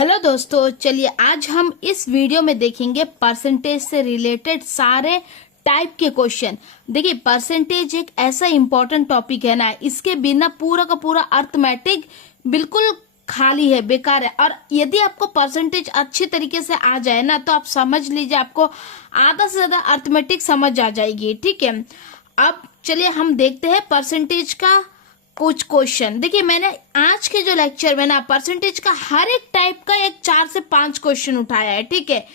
Hello दोस्तों, चलिए आज हम इस वीडियो में देखेंगे परसेंटेज से रिलेटेड सारे टाइप के क्वेश्चन। देखिए, परसेंटेज एक ऐसा इंपॉर्टेंट टॉपिक है ना, इसके बिना पूरा का पूरा अर्थमेटिक बिल्कुल खाली है, बेकार है। और यदि आपको परसेंटेज अच्छे तरीके से आ जाए ना, तो आप समझ लीजिए आपको आधा से ज्यादा अर्थमेटिक समझ आ जाएगी। ठीक है, अब चलिए हम देखते हैं परसेंटेज का कुछ क्वेश्चन। देखिए, मैंने आज के जो लेक्चर में ना परसेंटेज का हर एक टाइप का एक 4 से 5 क्वेश्चन उठाया है। ठीक है,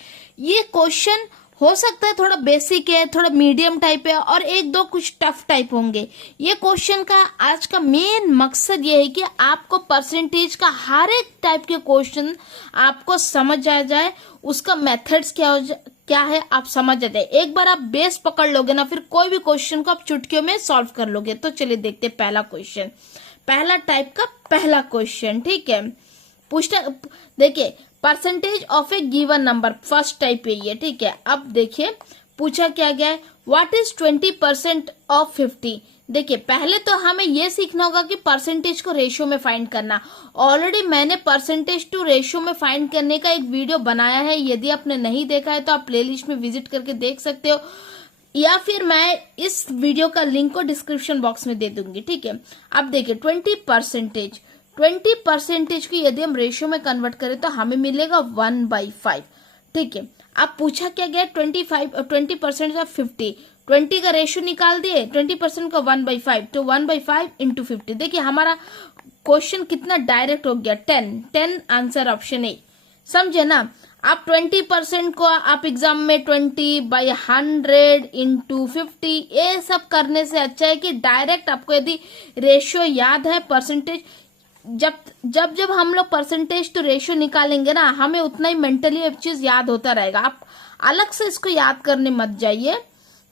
ये क्वेश्चन हो सकता है थोड़ा बेसिक है, थोड़ा मीडियम टाइप है और एक दो कुछ टफ टाइप होंगे। ये क्वेश्चन का आज का मेन मकसद ये है कि आपको परसेंटेज का हर एक टाइप के क्वेश्चन आपको समझ आ जाए, उसका मेथड्स क्या है आप समझ जाते हैं। एक बार आप बेस पकड़ लोगे ना, फिर कोई भी क्वेश्चन को आप चुटकियों में सॉल्व कर लोगे। तो चलिए देखते हैं पहला क्वेश्चन, पहला टाइप का पहला क्वेश्चन। ठीक है, पूछता देखिए percentage of A given number, first type है ये। ठीक है, अब देखिए पूछा क्या गया है, व्हाट इज 20% ऑफ 50। देखिए, पहले तो हमें यह सीखना होगा कि परसेंटेज को रेशियो में फाइंड करना। ऑलरेडी मैंने परसेंटेज टू रेशियो में फाइंड करने का एक वीडियो बनाया है, यदि आपने नहीं देखा है तो आप प्लेलिस्ट में विजिट करके देख सकते हो, या फिर मैं इस वीडियो का लिंक को डिस्क्रिप्शन बॉक्स में दे दूंगी। ठीक है, अब देखिए 20% को यदि हम रेशियो में कन्वर्ट करें तो हमें मिलेगा 1/5। ठीक है, अब पूछा क्या गया, 20% ऑफ 50, 20 का रेशियो निकाल दिए, 20% का 1/5, तो 1/5 इंटू 50। देखिए हमारा क्वेश्चन कितना डायरेक्ट हो गया, 10 आंसर ऑप्शन ए। समझे ना, आप 20% को आप एग्जाम में 20/100 इंटू 50 ये सब करने से अच्छा है कि डायरेक्ट आपको यदि रेशियो याद है, परसेंटेज जब हम लोग परसेंटेज तो रेशियो निकालेंगे ना, हमें उतना ही मेंटली एक चीज याद होता रहेगा। आप अलग से इसको याद करने मत जाइए।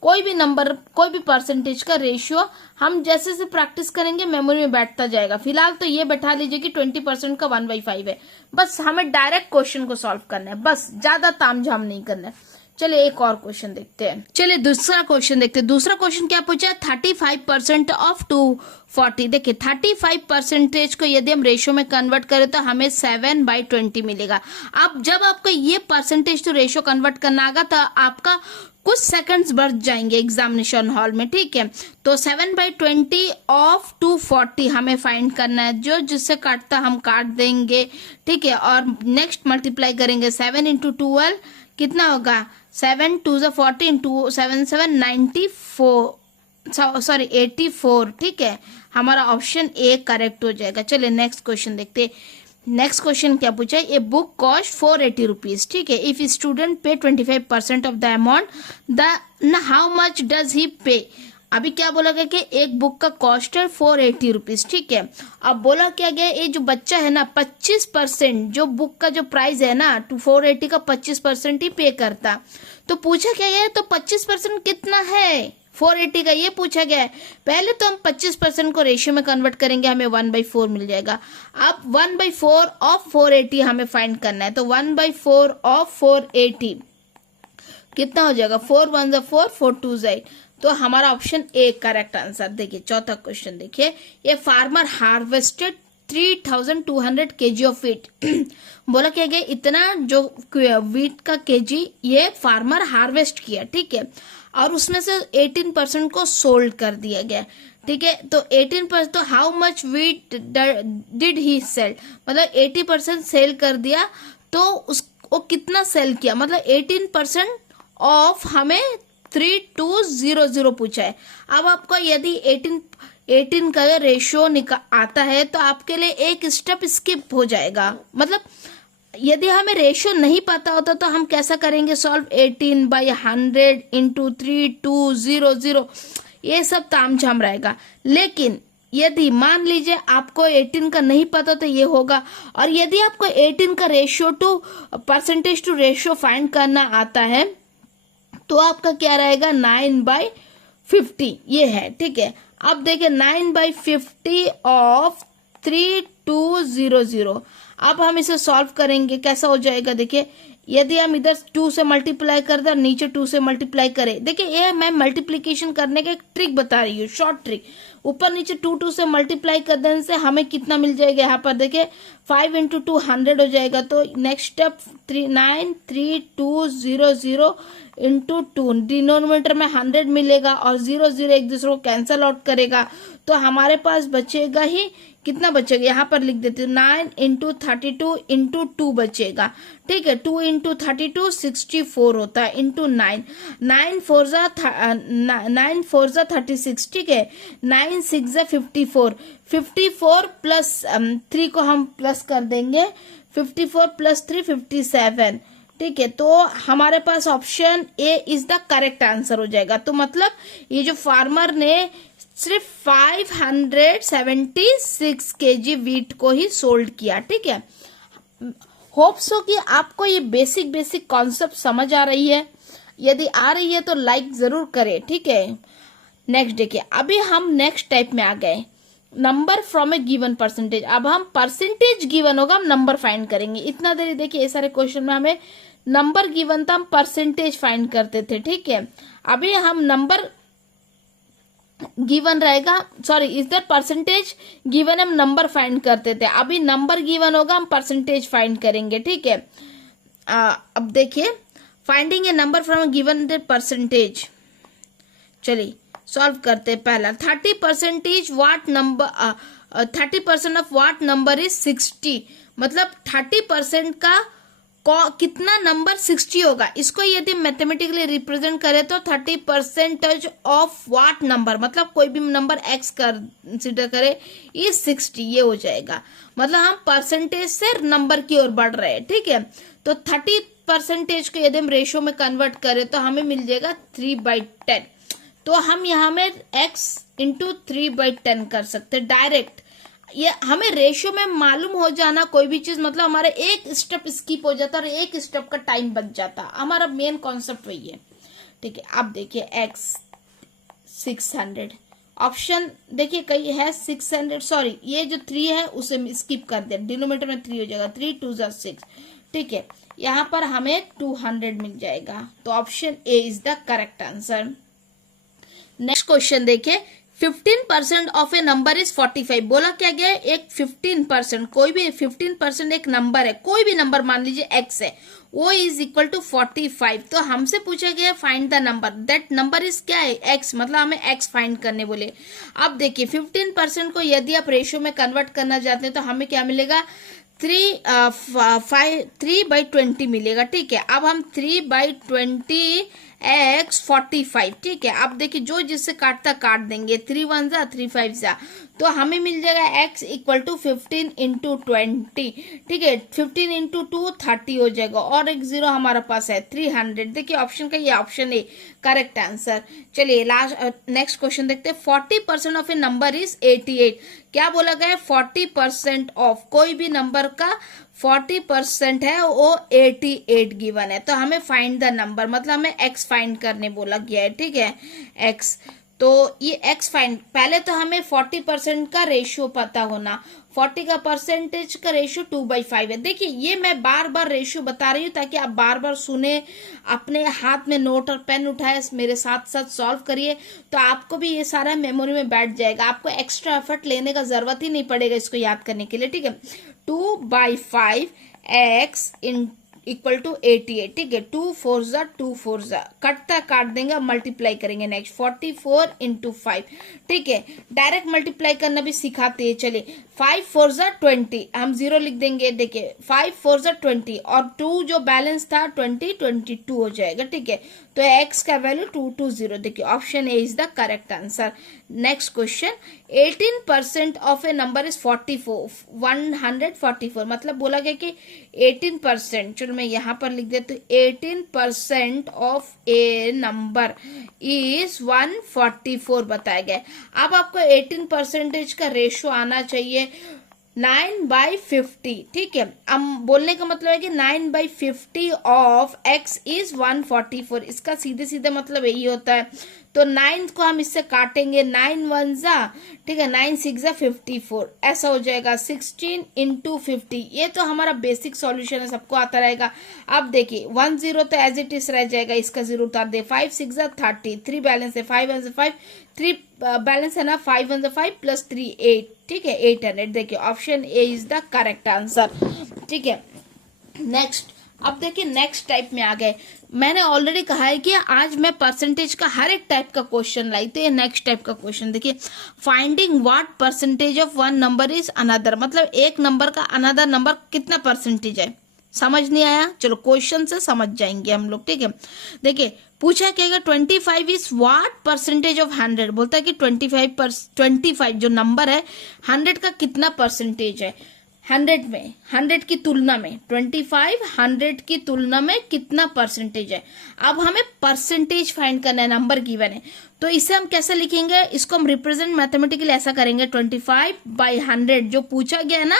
कोई भी नंबर, कोई भी परसेंटेज का रेशियो हम जैसे से प्रैक्टिस करेंगे मेमोरी में बैठता जाएगा। फिलहाल तो ये बैठा लीजिए कि 20% का 1/5 है। बस हमें डायरेक्ट क्वेश्चन को सॉल्व करना है, बस ज्यादा तामझाम नहीं करना है। चलिए एक और क्वेश्चन देखते हैं। चलिए दूसरा क्वेश्चन देखते हैं। दूसरा क्वेश्चन क्या पूछा है, 35% ऑफ 240। देखिए 35% को यदि हम रेशियो में कन्वर्ट करें तो हमें 7/20 मिलेगा। अब जब आपको ये परसेंटेज टू रेशियो कन्वर्ट करना आएगा तो आपका कुछ सेकंड्स बढ़ जाएंगे एग्जामिनेशन हॉल में। ठीक है, तो 7/20 ऑफ 240 हमें फाइंड करना है। जो जिससे काटता हम काट देंगे। ठीक है, और नेक्स्ट मल्टीप्लाई करेंगे 7 इंटू 12 कितना होगा, 7 2 40 इंटू 7 7 94, सॉरी 84। ठीक है, हमारा ऑप्शन ए करेक्ट हो जाएगा। चलिए नेक्स्ट क्वेश्चन देखते हैं। नेक्स्ट क्वेश्चन क्या पूछा है, ए बुक कॉस्ट 480 रुपीज। ठीक है, इफ स्टूडेंट पे 25% of the amount, the how much does he पे। अभी क्या बोला गया कि एक बुक का कॉस्ट है 480 रुपीज। ठीक है, अब बोला क्या गया, ये जो बच्चा है ना 25%, जो बुक का जो प्राइस है ना 480 का 25% ही पे करता। तो पूछा क्या गया, तो 25% कितना है 480 का, ये पूछा गया है। पहले तो हम 25% को रेशियो में कन्वर्ट करेंगे, हमें 1/4 मिल जाएगा। अब 1/4 ऑफ 480 हमें फाइंड करना है, तो 1/4 ऑफ 480 कितना हो जाएगा, 4 1 4 4 2 8। तो हमारा ऑप्शन ए करेक्ट आंसर। देखिए चौथा क्वेश्चन देखिए, ये farmer harvested 3200 kg of wheat. बोला क्या गया, इतना जो वीट का केजी ये फार्मर हार्वेस्ट किया। ठीक है, और उसमें से 18% को सोल्ड कर दिया गया। ठीक है, तो 18%, तो how much wheat did he sell, मतलब 80% सेल कर दिया, तो उसको कितना सेल किया, मतलब 18% ऑफ हमें 3200 पूछा है। अब आपका यदि 18 का रेशियो आता है तो आपके लिए एक स्टेप स्किप हो जाएगा। मतलब यदि हमें रेशियो नहीं पता होता तो हम कैसा करेंगे सॉल्व, 18/100 इंटू 3200, ये सब तामझाम रहेगा। लेकिन यदि मान लीजिए आपको 18 का नहीं पता तो ये होगा, और यदि आपको 18 का ratio to percentage to ratio find करना आता है तो आपका क्या रहेगा, 9/50 ये है। ठीक है, अब देखिए 9/50 ऑफ 3200, अब हम इसे सॉल्व करेंगे, कैसा हो जाएगा देखिए, यदि हम इधर 2 से मल्टीप्लाई कर दें और नीचे 2 से मल्टीप्लाई करें, देखिए ये मैं मल्टीप्लीकेशन करने का एक ट्रिक बता रही हूँ, शॉर्ट ट्रिक। ऊपर नीचे 2 से मल्टीप्लाई कर देने से हमें कितना मिल जाएगा, यहाँ पर देखिए 5 इंटू 2 100 हो जाएगा। तो नेक्स्ट स्टेप 93200 इंटू 2, डिनोमिनेटर में 100 मिलेगा और 0 0 एक दूसरे को कैंसल आउट करेगा, तो हमारे पास बचेगा ही कितना बचेगा, यहाँ पर लिख देते हैं 9 इंटू 32 इंटू 2 बचेगा, ठीक है। 2 इंटू 32 64 होता है, इंटू 9, 9 4 जा 36, ठीक है। 9 6 जा 54, 54 प्लस 3 को हम प्लस कर देंगे, 54 प्लस 3 57, ठीक है। तो हमारे पास option A is the correct answer हो जाएगा। तो मतलब ये जो फार्मर ने सिर्फ 576 केजी वीट को ही सोल्ड किया, ठीक है। होप सो कि आपको ये बेसिक कॉन्सेप्ट समझ आ रही है। यदि आ रही है तो लाइक जरूर करें, ठीक है। नेक्स्ट देखिए, अभी हम नेक्स्ट टाइप में आ गए, number from A given percentage. अब हम परसेंटेज गिवन होगा, हम नंबर फाइंड करेंगे। इतना देरी देखिए ये सारे क्वेश्चन में हमें नंबर गिवन था, हम परसेंटेज फाइंड करते थे, ठीक है। अभी हम नंबर गिवन रहेगा, सॉरी इधर परसेंटेज गिवन हम नंबर फाइंड करते थे, अभी नंबर गिवन होगा हम परसेंटेज फाइंड करेंगे, ठीक है। अब देखिए, finding A number from given percentage, चलिए सॉल्व करते हैं। पहला 30% what number 30% of what number is 60, मतलब 30% का कितना नंबर 60 होगा। इसको यदि मैथमेटिकली रिप्रेजेंट करें तो 30% ऑफ व्हाट नंबर, मतलब कोई भी नंबर x कंसिडर करे, ये 60 ये हो जाएगा। मतलब हम परसेंटेज से नंबर की ओर बढ़ रहे हैं, ठीक है। तो 30% को यदि हम रेशियो में कन्वर्ट करें तो हमें मिल जाएगा 3/10। तो हम यहाँ में x इंटू 3/10 कर सकते हैं डायरेक्ट। ये हमें रेशियो में मालूम हो जाना कोई भी चीज, मतलब हमारा एक स्टेप स्किप हो जाता और एक स्टेप का टाइम बच जाता। हमारा मेन कॉन्सेप्ट वही है, ठीक है। अब देखिए x 600, ऑप्शन देखिए कई है 600, सॉरी ये जो 3 है उसे स्किप कर दे, डिनोमिनेटर में 3 हो जाएगा, 3 2 जा 6, ठीक है। यहाँ पर हमें 200 मिल जाएगा। तो option A is the correct answer. Next question देखिए, 15% ऑफ ए नंबर इज 45। बोला क्या गया है, एक 15%, कोई भी 15% एक नंबर है, कोई भी नंबर मान लीजिए x है, वो इज इक्वल टू 45। तो हमसे पूछा गया find the number, that number is क्या है, x, मतलब हमें x फाइंड करने बोले। अब देखिए 15% को यदि आप रेशियो में कन्वर्ट करना चाहते हैं तो हमें क्या मिलेगा, 3/20 मिलेगा, ठीक है। अब हम 3/20 x 45, ठीक है। अब देखिए जो जिससे काटता काट देंगे, 3 1 जा 3 5 जा, तो हमें मिल जाएगा x इक्वल टू 15 इंटू 20, ठीक है। 15 इंटू 2 30 हो जाएगा और एक 0 हमारे पास है 300। देखिए ऑप्शन का ये ऑप्शन है करेक्ट आंसर। चलिए लास्ट नेक्स्ट क्वेश्चन देखते हैं। 40% ऑफ ए नंबर इज 88। क्या बोला गया है, 40% ऑफ कोई भी नंबर का 40% है वो 88 गिवन है। तो हमें फाइंड द नंबर, मतलब हमें x फाइंड करने बोला गया है, ठीक है, x। तो ये x फाइंड, पहले तो हमें 40% का रेशियो पता होना। 40 का परसेंटेज का रेशियो 2/5 है। देखिए ये मैं बार बार रेशियो बता रही हूँ ताकि आप बार बार सुने, अपने हाथ में नोट और पेन उठाए, मेरे साथ साथ सॉल्व करिए, तो आपको भी ये सारा मेमोरी में बैठ जाएगा। आपको एक्स्ट्रा एफर्ट लेने का जरूरत ही नहीं पड़ेगा इसको याद करने के लिए, ठीक है। 2/5 x इन इक्वल टू 88, ठीक है। 2 4 जा 2 4 जा, कटता काट देंगे, मल्टीप्लाई करेंगे। नेक्स्ट 44 इंटू 5, ठीक है। डायरेक्ट मल्टीप्लाई करना भी सिखाते हैं, चलिए। 5 4 जा 20, हम 0 लिख देंगे। देखिए 5 4 जा 20 और 2 जो बैलेंस था 22 हो जाएगा, ठीक है। तो x का वैल्यू 220। देखिए option A is the correct answer. Next question, 18% of A number is 144, मतलब बोला गया कि 18%, चलो मैं यहाँ पर लिख देती हूँ, 18% ऑफ ए नंबर इज 144 बताया गया। अब आपको 18% का रेशियो आना चाहिए 9/50, ठीक है। अब बोलने का मतलब है कि 9/50 ऑफ x इज 144, इसका सीधे सीधे मतलब यही होता है। तो 9 को हम इससे काटेंगे, 9 1 जा, ठीक है, 9 6 जा 54, ऐसा हो जाएगा 16 इंटू 50। ये तो हमारा बेसिक सॉल्यूशन है, सबको आता रहेगा। अब देखिए 1 0 तो एज इट इज रह जाएगा, इसका 0 उतार दे, 5 6 जा 30, 3 बैलेंस है, 5 1 से 5, 3 बैलेंस है ना, 5 1 से 5 प्लस 3 8, ठीक है, 800। देखिए option A is the correct answer, ठीक है। नेक्स्ट, अब देखिए नेक्स्ट टाइप में आ गए। मैंने ऑलरेडी कहा है कि आज मैं परसेंटेज का हर एक टाइप का क्वेश्चन लाई, तो ये नेक्स्ट टाइप का क्वेश्चन देखिए, finding what percentage of one number is another, मतलब एक नंबर का अनदर नंबर कितना परसेंटेज है। समझ नहीं आया, चलो क्वेश्चन से समझ जाएंगे हम लोग, ठीक है। देखिए पूछा क्या, 25 इज व्हाट परसेंटेज ऑफ 100, बोलता है कि 25 जो नंबर है 100 का कितना परसेंटेज है, 100 में, 100 की तुलना में 25 100 की तुलना में कितना परसेंटेज है। अब हमें परसेंटेज फाइंड करना है, नंबर गिवन है, तो इसे हम कैसे लिखेंगे, इसको हम रिप्रेजेंट मैथमेटिकली ऐसा करेंगे, 25/100 जो पूछा गया है ना,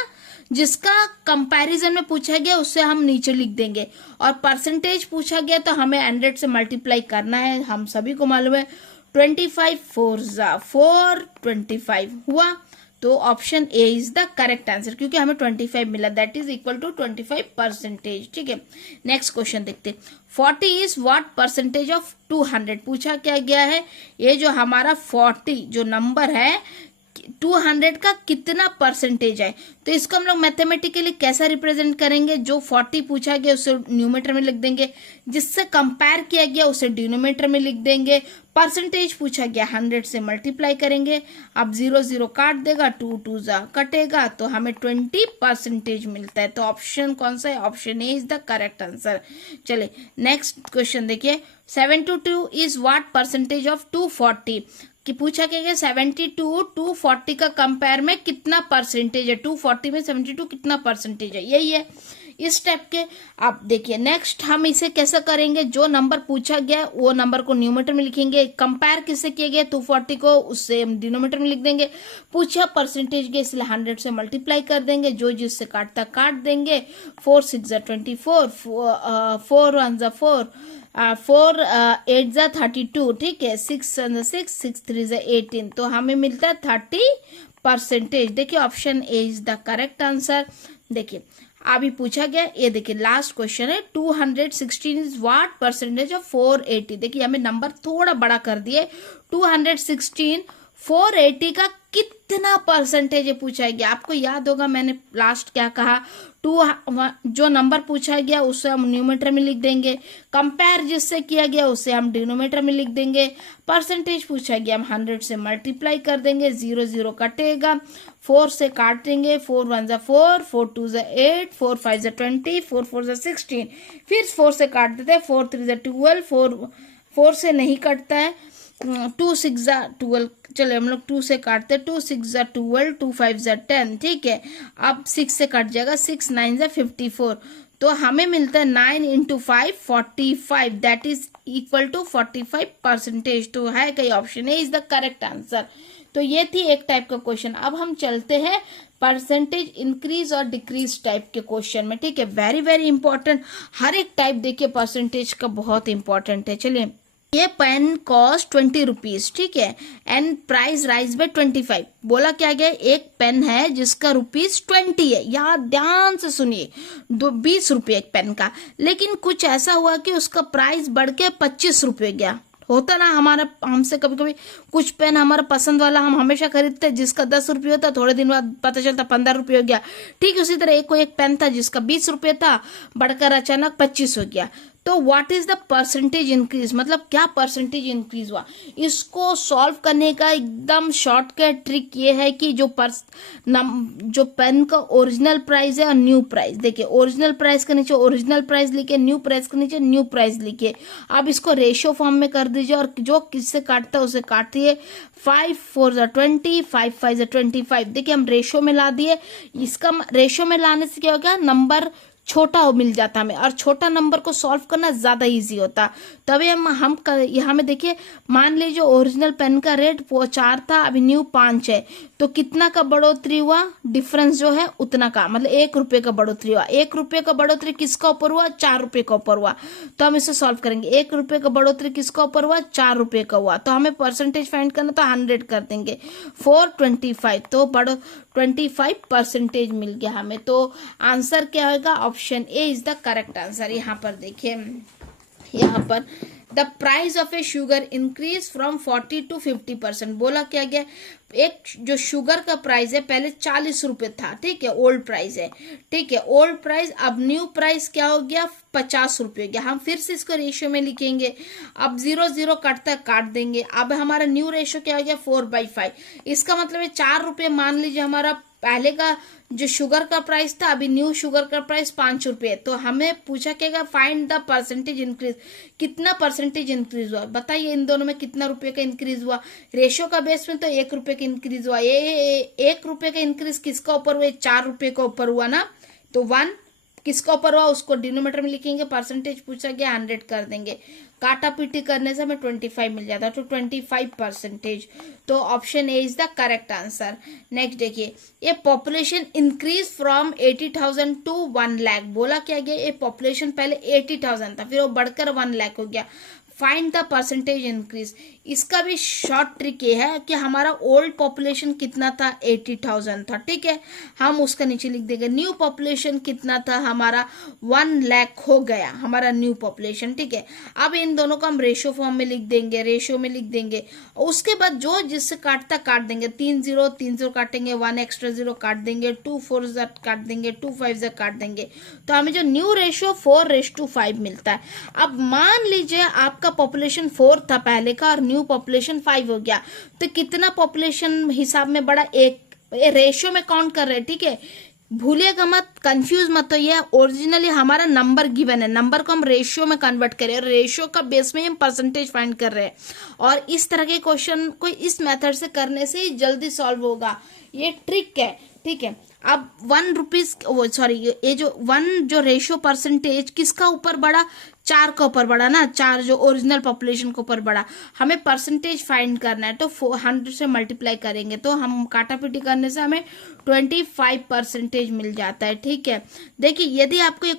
जिसका कंपैरिजन में पूछा गया उससे हम नीचे लिख देंगे, और परसेंटेज पूछा गया तो हमें 100 से मल्टीप्लाई करना है, हम सभी को मालूम है, 25 4 जा 4 25 हुआ, तो option A is the correct answer, क्योंकि हमें 25 मिला, दैट इज इक्वल टू 25%, ठीक है। नेक्स्ट क्वेश्चन देखते, 40 इज व्हाट परसेंटेज ऑफ 200, पूछा क्या गया है, ये जो हमारा 40 जो नंबर है 200 का कितना परसेंटेज है, तो इसको हम लोग मैथमेटिकली कैसा रिप्रेजेंट करेंगे, जो 40 पूछा गया उसे न्यूमरेटर में लिख देंगे, जिससे कंपेयर किया गया उसे डिनोमिनेटर में लिख देंगे, परसेंटेज पूछा गया 100 से मल्टीप्लाई करेंगे, अब 0 0 काट देगा, 2 2 जा कटेगा, तो हमें 20% मिलता है, तो ऑप्शन कौन सा है, option A is the correct answer. चलिए नेक्स्ट क्वेश्चन देखिए, 72 इज व्हाट परसेंटेज ऑफ 240, कि पूछा क्या 72 240 का कंपेयर में कितना परसेंटेज है, 240 में 72 कितना परसेंटेज है, यही है इस टाइप के। अब देखिए नेक्स्ट हम इसे कैसे करेंगे, जो नंबर पूछा गया वो नंबर को न्यूमरेटर में लिखेंगे, कंपेयर किससे किया गया 240 को, उससे हम डिनोमिनेटर में लिख देंगे, पूछा परसेंटेज के इसलिए 100 से मल्टीप्लाई कर देंगे, जो जिससे काटता काट देंगे, 4 6 जा 24, 4 1 जा 4, 4 8 जा 32, ठीक है, 6 1 6, 6 3 जा 18, तो हमें मिलता है 30%। देखिए option A is the correct answer. देखिए अभी पूछा गया, ये देखिए लास्ट क्वेश्चन है, 216 इज व्हाट परसेंटेज ऑफ 480, देखिए हमें नंबर थोड़ा बड़ा कर दिए, 216 480 का कितना परसेंटेज है पूछा गया। आपको याद होगा मैंने लास्ट क्या कहा, जो नंबर पूछा गया उसे हम न्यूमरेटर में लिख देंगे, कंपेयर जिससे किया गया उसे हम डिनोमिनेटर में लिख देंगे, परसेंटेज पूछा गया हम 100 से मल्टीप्लाई कर देंगे, 0 0 कटेगा, 4 से काटेंगे, 4 1 जा 4, 4 2 जा 8, 4 5 जा 20, 4 4 जा 16, फिर 4 से काट देते हैं, 4 3 जा 12, 4 से नहीं कटता है, 2 6 जा 12, चले हम लोग 2 से काटते, 2 6 जा 12, 2 5 जा 10, ठीक है, अब 6 से कट जाएगा, 6 9 जा 54, तो हमें मिलता है 9 into 5 45, that is equal to 45%, तो है कई option A is the correct answer. तो ये थी एक टाइप का क्वेश्चन। अब हम चलते हैं परसेंटेज इंक्रीज और डिक्रीज टाइप के क्वेश्चन में, ठीक है, वेरी वेरी इंपॉर्टेंट, हर एक टाइप देखिए परसेंटेज का बहुत इंपॉर्टेंट है। चलिए, ये पेन कॉस्ट 20 रुपीज, ठीक है, एंड प्राइस राइज बाय 25, बोला क्या गया, एक पेन है जिसका रुपीज 20 है, यहाँ ध्यान से सुनिए, 20 रुपये एक पेन का, लेकिन कुछ ऐसा हुआ कि उसका प्राइस बढ़ के 25 रुपये गया। होता ना हमारा, हमसे कभी कभी कुछ पेन हमारा पसंद वाला हम हमेशा खरीदते, जिसका 10 रुपये होता, थोड़े दिन बाद पता चलता 15 रुपये हो गया, ठीक उसी तरह एक पेन था जिसका 20 रुपये था, बढ़कर अचानक 25 हो गया। तो what is the percentage increase, मतलब क्या परसेंटेज इंक्रीज हुआ, इसको सॉल्व करने का एकदम शॉर्टकट ट्रिक ये है कि जो पेन का ओरिजिनल प्राइस है और न्यू प्राइस, देखिए ओरिजिनल प्राइस के नीचे ओरिजिनल प्राइस लिखे, न्यू प्राइस के नीचे न्यू प्राइस लिखे, अब इसको रेशियो फॉर्म में कर दीजिए और जो किससे काटता है उसे काटिए, 5 4 जा 20, 5 5 जा 25, देखिए हम रेशियो में ला दिए, इसका रेशियो में लाने से क्या हो गया, नंबर छोटा मिल जाता हमें, और छोटा नंबर को सॉल्व करना ज्यादा इजी होता। तभी हम यहाँ में देखिए, मान लीजिए ओरिजिनल पेन का रेट 4 था, अभी न्यू 5 है, तो कितना का बढ़ोतरी हुआ, डिफरेंस जो है उतना का, मतलब 1 रुपए का बढ़ोतरी हुआ। 1 रुपए का बढ़ोतरी किसका ऊपर हुआ, 4 रुपए का ऊपर हुआ। तो हम इसे सॉल्व करेंगे। 1 रुपए का बढ़ोतरी किसका ऊपर हुआ, 4 रुपए का हुआ। तो हमें परसेंटेज फाइंड करना, तो 100 कर देंगे, 425, तो बढ़ो 25% मिल गया हमें। तो आंसर क्या होगा, option A is the correct answer. यहाँ पर देखिए, यहाँ पर the price of a sugar increase from 40 to 50%। बोला क्या गया, एक जो शुगर का प्राइस है पहले 40 रुपए था, ठीक है, ओल्ड प्राइस है, ठीक है, ओल्ड प्राइस। अब न्यू प्राइस क्या हो गया, 50 रुपये हो गया। हम फिर से इसको रेशियो में लिखेंगे, अब 0 0 कटता है, काट देंगे। अब हमारा न्यू रेशियो क्या हो गया, 4/5। इसका मतलब है 4 रुपये, मान लीजिए हमारा पहले का जो शुगर का प्राइस था, अभी न्यू शुगर का प्राइस 5 रुपये। तो हमें पूछा क्या, फाइंड द परसेंटेज इंक्रीज, कितना परसेंटेज इंक्रीज हुआ, बताइए इन दोनों में कितना रुपए का इंक्रीज हुआ। रेशियो का बेस में तो 1 रुपए का इंक्रीज हुआ। ये 1 रुपए का इंक्रीज किसका ऊपर हुआ, 4 रुपए का ऊपर हुआ ना, तो 1 किसका ऊपर हुआ, उसको डिनोमीटर में लिखेंगे। परसेंटेज पूछा गया, 100 कर देंगे। काटा पीटी करने से हमें 25 मिल जाता है, तो 25%। तो option A is the correct answer. Next देखिए, ये population increase from 80,000 to 1 lakh. बोला क्या गया, ये पॉपुलेशन पहले 80,000 था, फिर वो बढ़कर 1 लाख हो गया। Find the percentage increase. इसका भी शॉर्ट ट्रिक ये है कि हमारा ओल्ड पॉपुलेशन कितना था, 80,000 था, ठीक है, हम उसका नीचे लिख देंगे। न्यू पॉपुलेशन कितना था हमारा, 1 लाख हो गया हमारा न्यू पॉपुलेशन, ठीक है। अब इन दोनों को हम रेशियो फॉर्म में लिख देंगे, रेशियो में लिख देंगे। उसके बाद जो जिससे काटता काट देंगे, 3 0 काटेंगे, 1 एक्स्ट्रा 0 काट देंगे, 2 4 काट देंगे, 2 5 काट देंगे। तो हमें जो न्यू रेशियो 4:5 मिलता है। अब मान लीजिए आपका पॉपुलेशन 4 था पहले का, और न्यू पॉपुलेशन 5 हो गया, तो कितना पॉपुलेशन हिसाब में बढ़ा, 1। रेशियो में काउंट कर रहे हैं, ठीक है, भूलिएगा मत, कंफ्यूज मत होइए। ओरिजिनली हमारा नंबर गिवन है, नंबर को हम रेशियो में कन्वर्ट करें, और रेशियो का बेस में हम परसेंटेज फाइंड कर रहे हैं। और इस तरह के क्वेश्चन को इस मेथड से करने से ही जल्दी सॉल्व होगा, ये ट्रिक है, ठीक है। अब 1 रुपीज, सॉरी, ये जो 1 जो रेशियो परसेंटेज किसका ऊपर बढ़ा, 4 का ऊपर बढ़ा ना, 4 जो ओरिजिनल पॉपुलेशन के ऊपर बढ़ा। हमें परसेंटेज फाइंड करना है, तो 100 से मल्टीप्लाई करेंगे, तो हम काटापीटी करने से हमें 25% मिल जाता है, ठीक है। देखिए, यदि आपको ये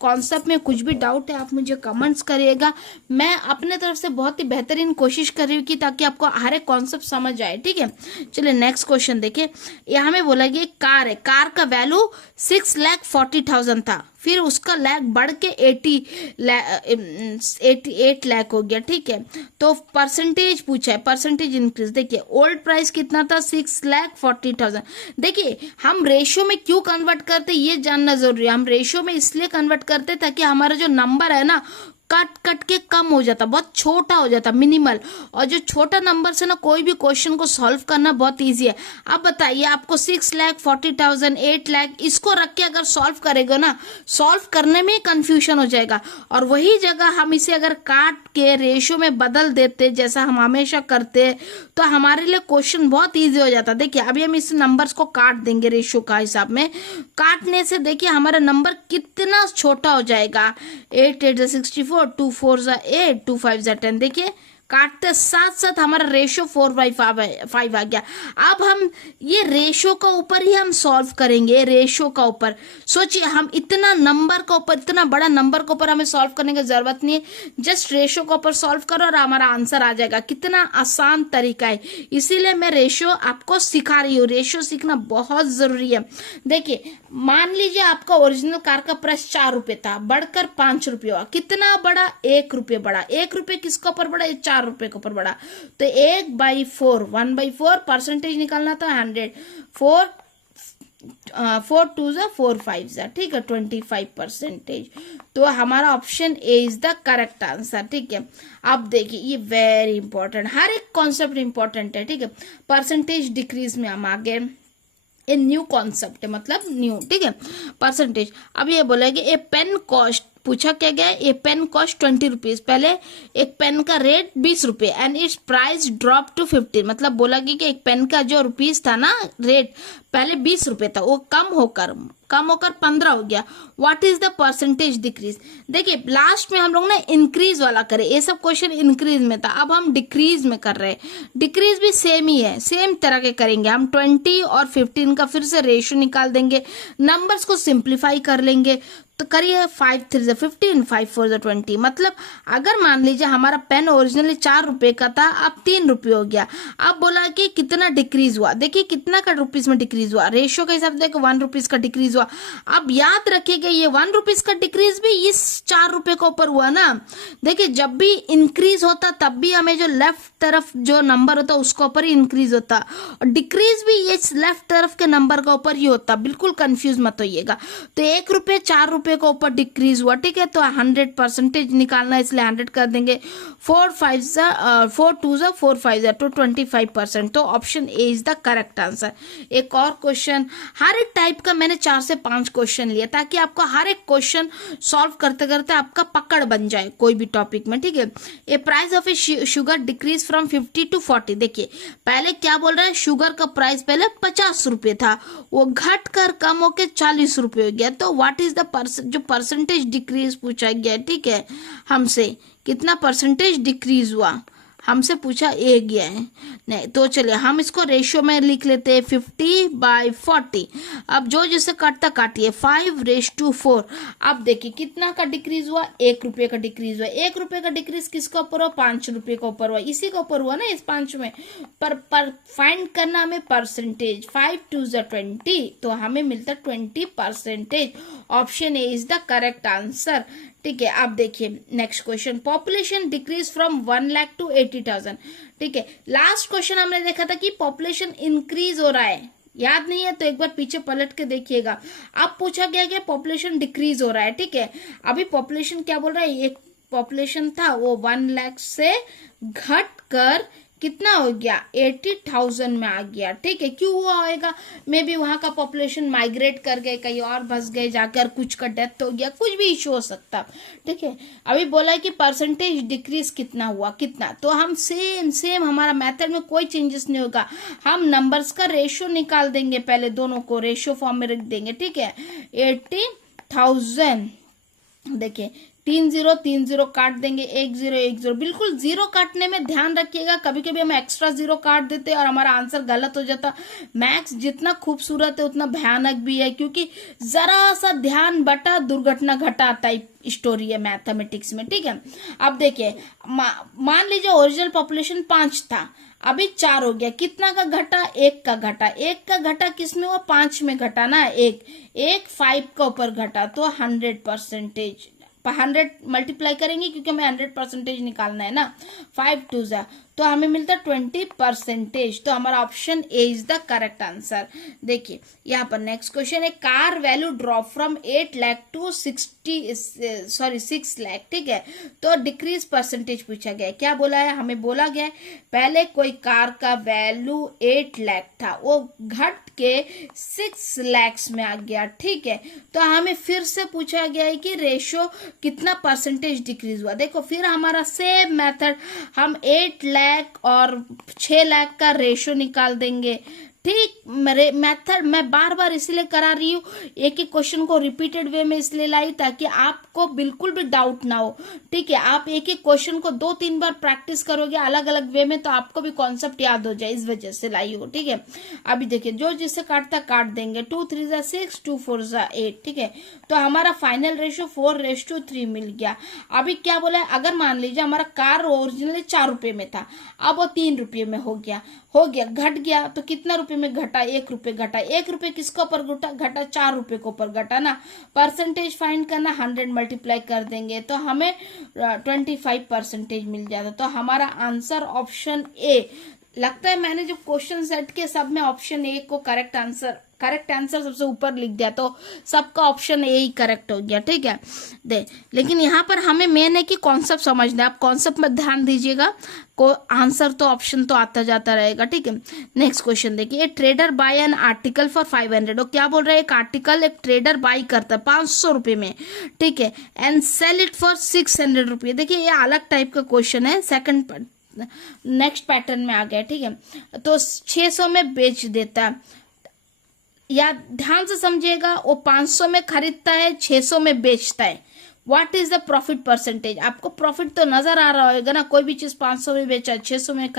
कॉन्सेप्ट में कुछ भी डाउट है, आप मुझे कमेंट्स करिएगा। मैं अपने तरफ से बहुत ही बेहतरीन कोशिश कर रही हूँ कि ताकि आपको हर एक कॉन्सेप्ट समझ आए, ठीक है। चलिए नेक्स्ट क्वेश्चन देखिए, यहाँ हमें बोला कि कार है, कार का वैल्यू 6,40,000 था, फिर उसका लाख बढ़ के 88 लाख हो गया, ठीक है। तो परसेंटेज पूछा है, परसेंटेज इंक्रीज। देखिए, ओल्ड प्राइस कितना था, 6,40,000। देखिए, हम रेशियो में क्यों कन्वर्ट करते, ये जानना जरूरी है। हम रेशियो में इसलिए कन्वर्ट करते ताकि हमारा जो नंबर है ना, कट कट के कम हो जाता, बहुत छोटा हो जाता, मिनिमल। और जो छोटा नंबर से ना कोई भी क्वेश्चन को सॉल्व करना बहुत इजी है। अब बताइए, आपको 6,40,000, 8 लाख, इसको रख के अगर सॉल्व करेगा ना, सॉल्व करने में कंफ्यूजन हो जाएगा। और वही जगह हम इसे अगर काट के रेशियो में बदल देते, जैसा हम हमेशा करते, तो हमारे लिए क्वेश्चन बहुत ईजी हो जाता। देखिए, अभी हम इस नंबर्स को काट देंगे रेशियो का हिसाब में। काटने से देखिए हमारा नंबर कितना छोटा हो जाएगा, 8 8 64, 2 4 8, 2 5 10। देखिए, काटते साथ साथ हमारा रेशियो 4/5 आ गया। अब हम ये रेशियो का ऊपर ही हम सॉल्व करेंगे, रेशियो का ऊपर। सोचिए, हम इतना नंबर का ऊपर, इतना बड़ा नंबर के ऊपर हमें सॉल्व करने की जरूरत नहीं है। जस्ट रेशियो का ऊपर सॉल्व करो और हमारा आंसर आ जाएगा। कितना आसान तरीका है, इसीलिए मैं रेशियो आपको सिखा रही हूँ। रेशियो सीखना बहुत जरूरी है। देखिए, मान लीजिए आपका ओरिजिनल कार का प्राइस 4 रुपये था, बढ़कर 5 रुपये हुआ। कितना बड़ा, 1 रुपये बढ़ा। 1 रुपये किसके ऊपर बढ़ा, 4 रुपये के ऊपर बढ़ा। तो 1/4 परसेंटेज निकालना था 100। 4 2 4 5, ठीक है, 25%। तो हमारा option A is the correct answer, ठीक है। अब देखिए, ये वेरी इंपॉर्टेंट, हर एक कॉन्सेप्ट इंपॉर्टेंट है, ठीक है। परसेंटेज डिक्रीज में हम आगे, ये न्यू कॉन्सेप्ट है, मतलब न्यू, ठीक है। परसेंटेज, अब ये बोला कि ए पेन कॉस्ट पूछा क्या गया, ए पेन कॉस्ट 20 रुपीज, पहले एक पेन का रेट 20 रुपए and its price drop to 15, मतलब बोला गया कि एक पेन का जो रुपीज था ना रेट, पहले 20 रुपए था, वो कम होकर 15 हो गया। What is the percentage decrease. देखिए लास्ट में हम लोग ना इंक्रीज वाला करे, ये सब क्वेश्चन इंक्रीज में था, अब हम डिक्रीज में कर रहे हैं। डिक्रीज भी सेम ही है, सेम तरह के करेंगे हम। 20 और 15 का फिर से रेशियो निकाल देंगे, नंबर्स को सिंप्लीफाई कर लेंगे। तो करिए 5 3 15, 5 4 20, मतलब अगर मान लीजिए हमारा पेन ओरिजिनली 4 रुपए का था, अब 3 रुपये हो गया। अब बोला कि कितना डिक्रीज हुआ, देखिए कितना का रुपीज में डिक्रीज हुआ, रेशियो के हिसाब से देखो 1 रुपीज का डिक्रीज हुआ। अब याद रखिएगा ये 1 रुपीज का डिक्रीज भी इस 4 रुपए के ऊपर हुआ ना। देखिए जब भी इंक्रीज होता तब भी हमें जो लेफ्ट तरफ जो नंबर होता उसके ऊपर ही इंक्रीज होता, और डिक्रीज भी इस लेफ्ट तरफ के नंबर के ऊपर ही होता, बिल्कुल कंफ्यूज मत होइएगा। तो 1 रुपये 4 रुपए के ऊपर डिक्रीज हुआ, ठीक है। तो 100% निकालना, इसलिए 100 कर देंगे। 4 2 4 5 तो 25%। तो option A is the correct answer. एक और क्वेश्चन, हर एक टाइप का मैंने 4 से 5 क्वेश्चन लिया ताकि आपको हर एक क्वेश्चन सॉल्व करते करते आपका पकड़ बन जाए कोई भी टॉपिक में, ठीक है। A price of a sugar decrease from 50 to 40। देखिए पहले क्या बोल रहा है, शुगर का प्राइस पहले 50 रुपए था, वो घट कर कम होकर 40 रुपए हो गया। तो व्हाट इज द जो परसेंटेज डिक्रीज पूछा गया, ठीक है, हमसे कितना परसेंटेज डिक्रीज हुआ, हमसे पूछा ए गया है। नहीं तो चलिए हम इसको रेशियो में लिख लेते हैं, 50/40। अब जो जिसे काटता काटिए, 5:4। अब देखिए कितना का डिक्रीज हुआ, 1 रुपये का डिक्रीज हुआ। 1 रुपये का डिक्रीज किसके ऊपर हुआ, 5 रुपये के ऊपर हुआ, इसी के ऊपर हुआ ना, इस 5 में। पर फाइंड करना हमें परसेंटेज, 5 2 20, तो हमें मिलता 20%। Option A is the correct answer, ठीक है। अब देखिए next question, population decrease from 1 lakh to 80,000, ठीक है। लास्ट क्वेश्चन हमने देखा था कि पॉपुलेशन इंक्रीज हो रहा है, याद नहीं है तो एक बार पीछे पलट के देखिएगा। अब पूछा गया कि पॉपुलेशन डिक्रीज हो रहा है, ठीक है। अभी पॉपुलेशन क्या बोल रहा है, एक पॉपुलेशन था वो 1 लाख से घट कर कितना हो गया, 80,000 में आ गया, ठीक है। क्यों हुआ होगा, मे बी वहां का पॉपुलेशन माइग्रेट कर गए, कहीं और बस गए जाकर, कुछ का डेथ हो गया, कुछ भी इशू हो सकता, ठीक है। अभी बोला है कि परसेंटेज डिक्रीज कितना हुआ, कितना, तो हम सेम हमारा मेथड में कोई चेंजेस नहीं होगा। हम नंबर्स का रेशियो निकाल देंगे, पहले दोनों को रेशियो फॉर्म में रख देंगे, ठीक है। 80,000, देखिए 3 0 काट देंगे, 1 0 1 0, बिल्कुल जीरो काटने में ध्यान रखिएगा। कभी कभी हम एक्स्ट्रा जीरो काट देते हैं और हमारा आंसर गलत हो जाता। मैथ्स जितना खूबसूरत है उतना भयानक भी है, क्योंकि जरा सा ध्यान बटा दुर्घटना घटा टाइप स्टोरी है मैथमेटिक्स में, ठीक है। अब देखिए मान लीजिए ओरिजिनल पॉपुलेशन 5 था, अभी 4 हो गया, कितना का घटा, 1 का घटा। 1 का घटा किस में हुआ, 5 में घटा ना, 1 5 का ऊपर घटा, तो 100%। 100 मल्टीप्लाई करेंगे क्योंकि हमें 100% निकालना है ना, 5 2 तो हमें मिलता 20%। तो हमारा option A is the correct answer. देखिए यहाँ पर नेक्स्ट क्वेश्चन है, car value drop from 8 lakh to 6 lakh, ठीक है। तो डिक्रीज परसेंटेज पूछा गया है, क्या बोला है, हमें बोला गया है पहले कोई कार का वैल्यू 8 लाख था, वो घट के 6 लाख में आ गया, ठीक है। तो हमें फिर से पूछा गया है कि रेशियो कितना परसेंटेज डिक्रीज हुआ। देखो फिर हमारा सेम मेथड, हम 8 लाख और 6 लाख का रेशियो निकाल देंगे, ठीक। मेरे मेथड मैं बार बार इसलिए करा रही हूँ, एक ही क्वेश्चन को रिपीटेड वे में इसलिए लाई ताकि आपको बिल्कुल भी डाउट ना हो, ठीक है। आप एक ही क्वेश्चन को 2-3 बार प्रैक्टिस करोगे अलग अलग वे में, तो आपको भी कॉन्सेप्ट याद हो जाए, इस वजह से लाई हो, ठीक है। अभी देखिए जो जिससे काटता काट देंगे, 2 3 6, 2 4 8, ठीक है। तो हमारा फाइनल रेशियो 4:3 मिल गया। अभी क्या बोला है, अगर मान लीजिए हमारा कार ओरिजिनली 4 रुपये में था, अब वो 3 रुपये में हो गया, घट गया, तो कितना रुपए में घटा, 1 रुपये घटा। 1 रुपये किसके ऊपर घटा, 4 रुपये के ऊपर घटा ना। परसेंटेज फाइंड करना, 100 मल्टीप्लाई कर देंगे तो हमें 25% मिल जाता। तो हमारा आंसर ऑप्शन ए लगता है मैंने जो क्वेश्चन सेट किए सब में ऑप्शन ए को करेक्ट आंसर सबसे ऊपर लिख दिया, तो सबका ऑप्शन ए ही करेक्ट हो गया, ठीक है। लेकिन यहाँ पर हमें मेन है कि कॉन्सेप्ट समझना है, आप कॉन्सेप्ट में ध्यान दीजिएगा, को आंसर तो ऑप्शन तो आता जाता रहेगा, ठीक है। नेक्स्ट क्वेश्चन देखिए, a trader buy an article for 500, और क्या बोल रहा है, एक आर्टिकल एक ट्रेडर बाई करता है 500 रुपये में, ठीक है, एंड सेल इट फॉर 600 रुपये। देखिए ये अलग टाइप का क्वेश्चन है, सेकंड नेक्स्ट पैटर्न में आ गया, ठीक है। तो 600 में बेच देता है, या ध्यान से समझिएगा, वो 500 में खरीदता है, 600 में बेचता है। What is the profit percentage? आपको प्रॉफिट तो नजर आ रहा होगा ना, कोई भी चीज 500 में बेचा, 600 में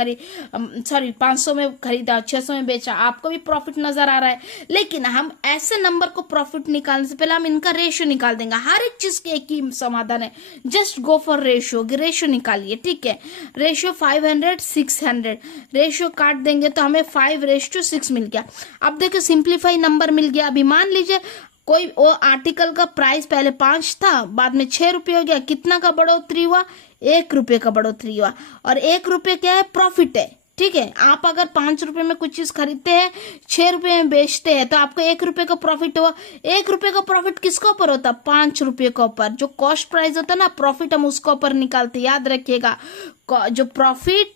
500 में खरीदा, 600 में बेचा, आपको भी प्रॉफिट नजर आ रहा है। लेकिन हम ऐसे नंबर को प्रॉफिट निकालने से पहले हम इनका रेशियो निकाल देंगे। हर एक चीज के एक ही समाधान है, just go for ratio, ratio निकालिए, ठीक है। रेशियो 500 600, रेशियो काट देंगे तो हमें 5:6 मिल गया। अब देखिए सिंप्लीफाई नंबर मिल गया। अभी मान लीजिए कोई वो आर्टिकल का प्राइस पहले 5 था, बाद में 6 रुपये हो गया, कितना का बढ़ोतरी हुआ, 1 रुपये का बढ़ोतरी हुआ, और 1 रुपये क्या है, प्रॉफिट है, ठीक है। आप अगर 5 रुपये में कुछ चीज खरीदते हैं, 6 रुपये में बेचते हैं, तो आपको 1 रुपये का प्रॉफिट हुआ। 1 रुपये का प्रॉफिट किसके ऊपर होता है, 5 रुपये के ऊपर। जो कॉस्ट प्राइस होता है ना, प्रॉफिट हम उसके ऊपर निकालते, याद रखिएगा। जो profit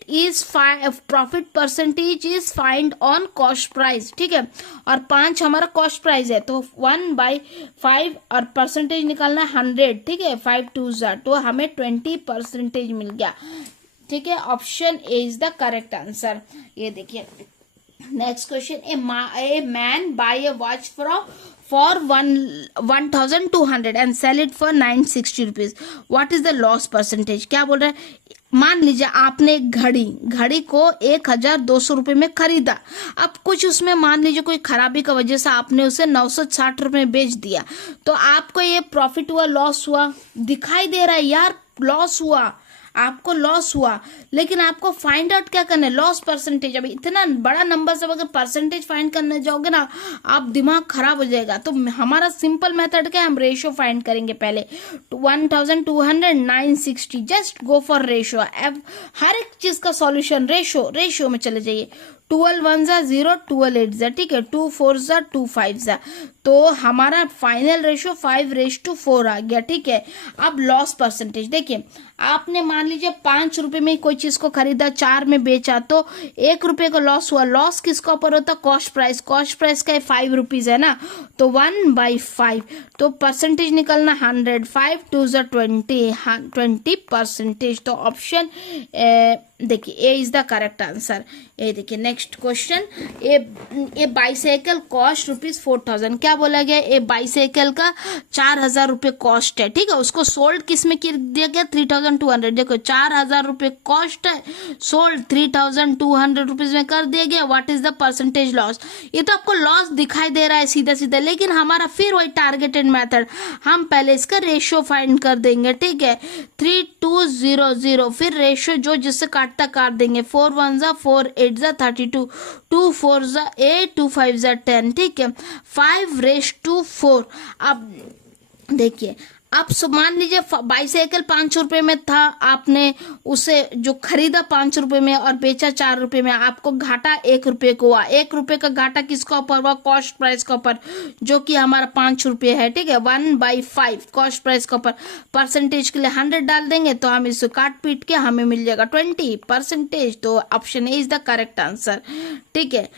percentage is find on cost price, ठीक है। और 5 हमारा कॉस्ट प्राइस है, तो 1/5 और परसेंटेज निकालना है 100, ठीक है। 5 2 तो हमें 20% मिल गया, ठीक है। Option A is the correct answer. ये देखिए next question, a man buy a watch for 1200 and sell it for 960 rupees, what is the loss percentage? क्या बोल रहा है, मान लीजिए आपने एक घड़ी को 1200 रुपये में खरीदा। अब कुछ उसमें मान लीजिए कोई खराबी की वजह से आपने उसे 960 रुपये में बेच दिया, तो आपको ये प्रॉफिट हुआ लॉस हुआ? दिखाई दे रहा है यार, लॉस हुआ, आपको लॉस हुआ। लेकिन आपको फाइंड आउट क्या करना है, लॉस परसेंटेज। अभी इतना बड़ा नंबर से अगर परसेंटेज फाइंड करने जाओगे ना, आप दिमाग खराब हो जाएगा। तो हमारा सिंपल मेथड क्या है, हम रेशियो फाइंड करेंगे पहले। 1200 960, जस्ट गो फॉर रेशियो। हर एक चीज का सॉल्यूशन रेशियो में चले जाइए। 12 1 0, 12 8, ठीक है, 2 4 2 5, तो हमारा फाइनल रेशियो 5:4 आ गया, ठीक है। अब लॉस परसेंटेज देखिए, आपने मान लीजिए 5 रुपए में कोई चीज को खरीदा, 4 में बेचा, तो 1 रुपये का लॉस हुआ। लॉस किसका ऊपर होता, कॉस्ट प्राइस का 5 रुपीज है ना, तो 1/5, तो परसेंटेज निकलना 100, 5 2 20%। तो ऑप्शन देखिए ए इज द करेक्ट आंसर। ये देखिए नेक्स्ट क्वेश्चन, ए बाईसाइकिल कॉस्ट ₹4000, क्या बोला गया, ए बाईसाइकिल का 4000 रुपये कॉस्ट है, ठीक है। उसको सोल्ड किस में कर दिया गया, 3200। देखो 4000 रुपये कॉस्ट है, सोल्ड 3200 रुपीज में कर दिया गया। What is the percentage loss? ये तो आपको लॉस दिखाई दे रहा है सीधा सीधा, लेकिन हमारा फिर वही टारगेटेड मेथड, हम पहले इसका रेशियो फाइंड कर देंगे, ठीक है। 3200, फिर रेशियो जो जिससे काटता काट देंगे। 4 1 4, 8 32, 2 4 8, 2 5 10, ठीक है। 5:4। अब देखिए, आप मान लीजिए बाईसाइकिल 500 रुपये में था, आपने उसे जो खरीदा 5 रुपये में और बेचा 4 रुपये में, आपको घाटा 1 रुपये को हुआ। 1 रुपये का घाटा किसका ऊपर हुआ, कॉस्ट प्राइस का ऊपर, जो कि हमारा 5 रुपये है, ठीक है। 1/5 कॉस्ट प्राइस का ऊपर। परसेंटेज के लिए 100 डाल देंगे, तो हम इसे काट पीट के हमें मिल जाएगा 20%। तो option A is the correct answer, ठीक है।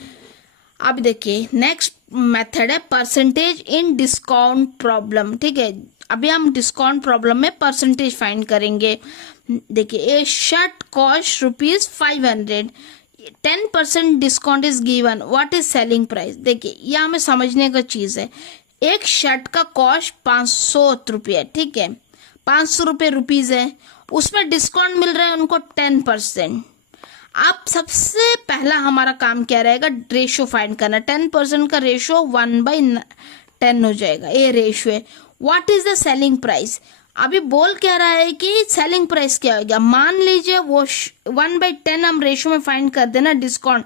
अब देखिए नेक्स्ट मेथड है परसेंटेज इन डिस्काउंट प्रॉब्लम, ठीक है। अभी हम डिस्काउंट प्रॉब्लम में परसेंटेज फाइंड करेंगे। देखिए, ए shirt cost ₹500, 10% discount is given, what is selling price? देखिए ये हमें समझने का चीज है। एक शर्ट का कॉस्ट 500 रुपये, ठीक है, 500 रुपये रुपीज है, उसमें डिस्काउंट मिल रहा है उनको 10%। आप सबसे पहला हमारा काम क्या रहेगा, रेशियो फाइंड करना। 10% का रेशियो 1/10 हो जाएगा, ये रेशियो है। What is the selling price? अभी बोल क्या रहा है कि सेलिंग प्राइस क्या होगा। मान लीजिए वो 1/10 हम रेशियो में फाइंड कर देना डिस्काउंट।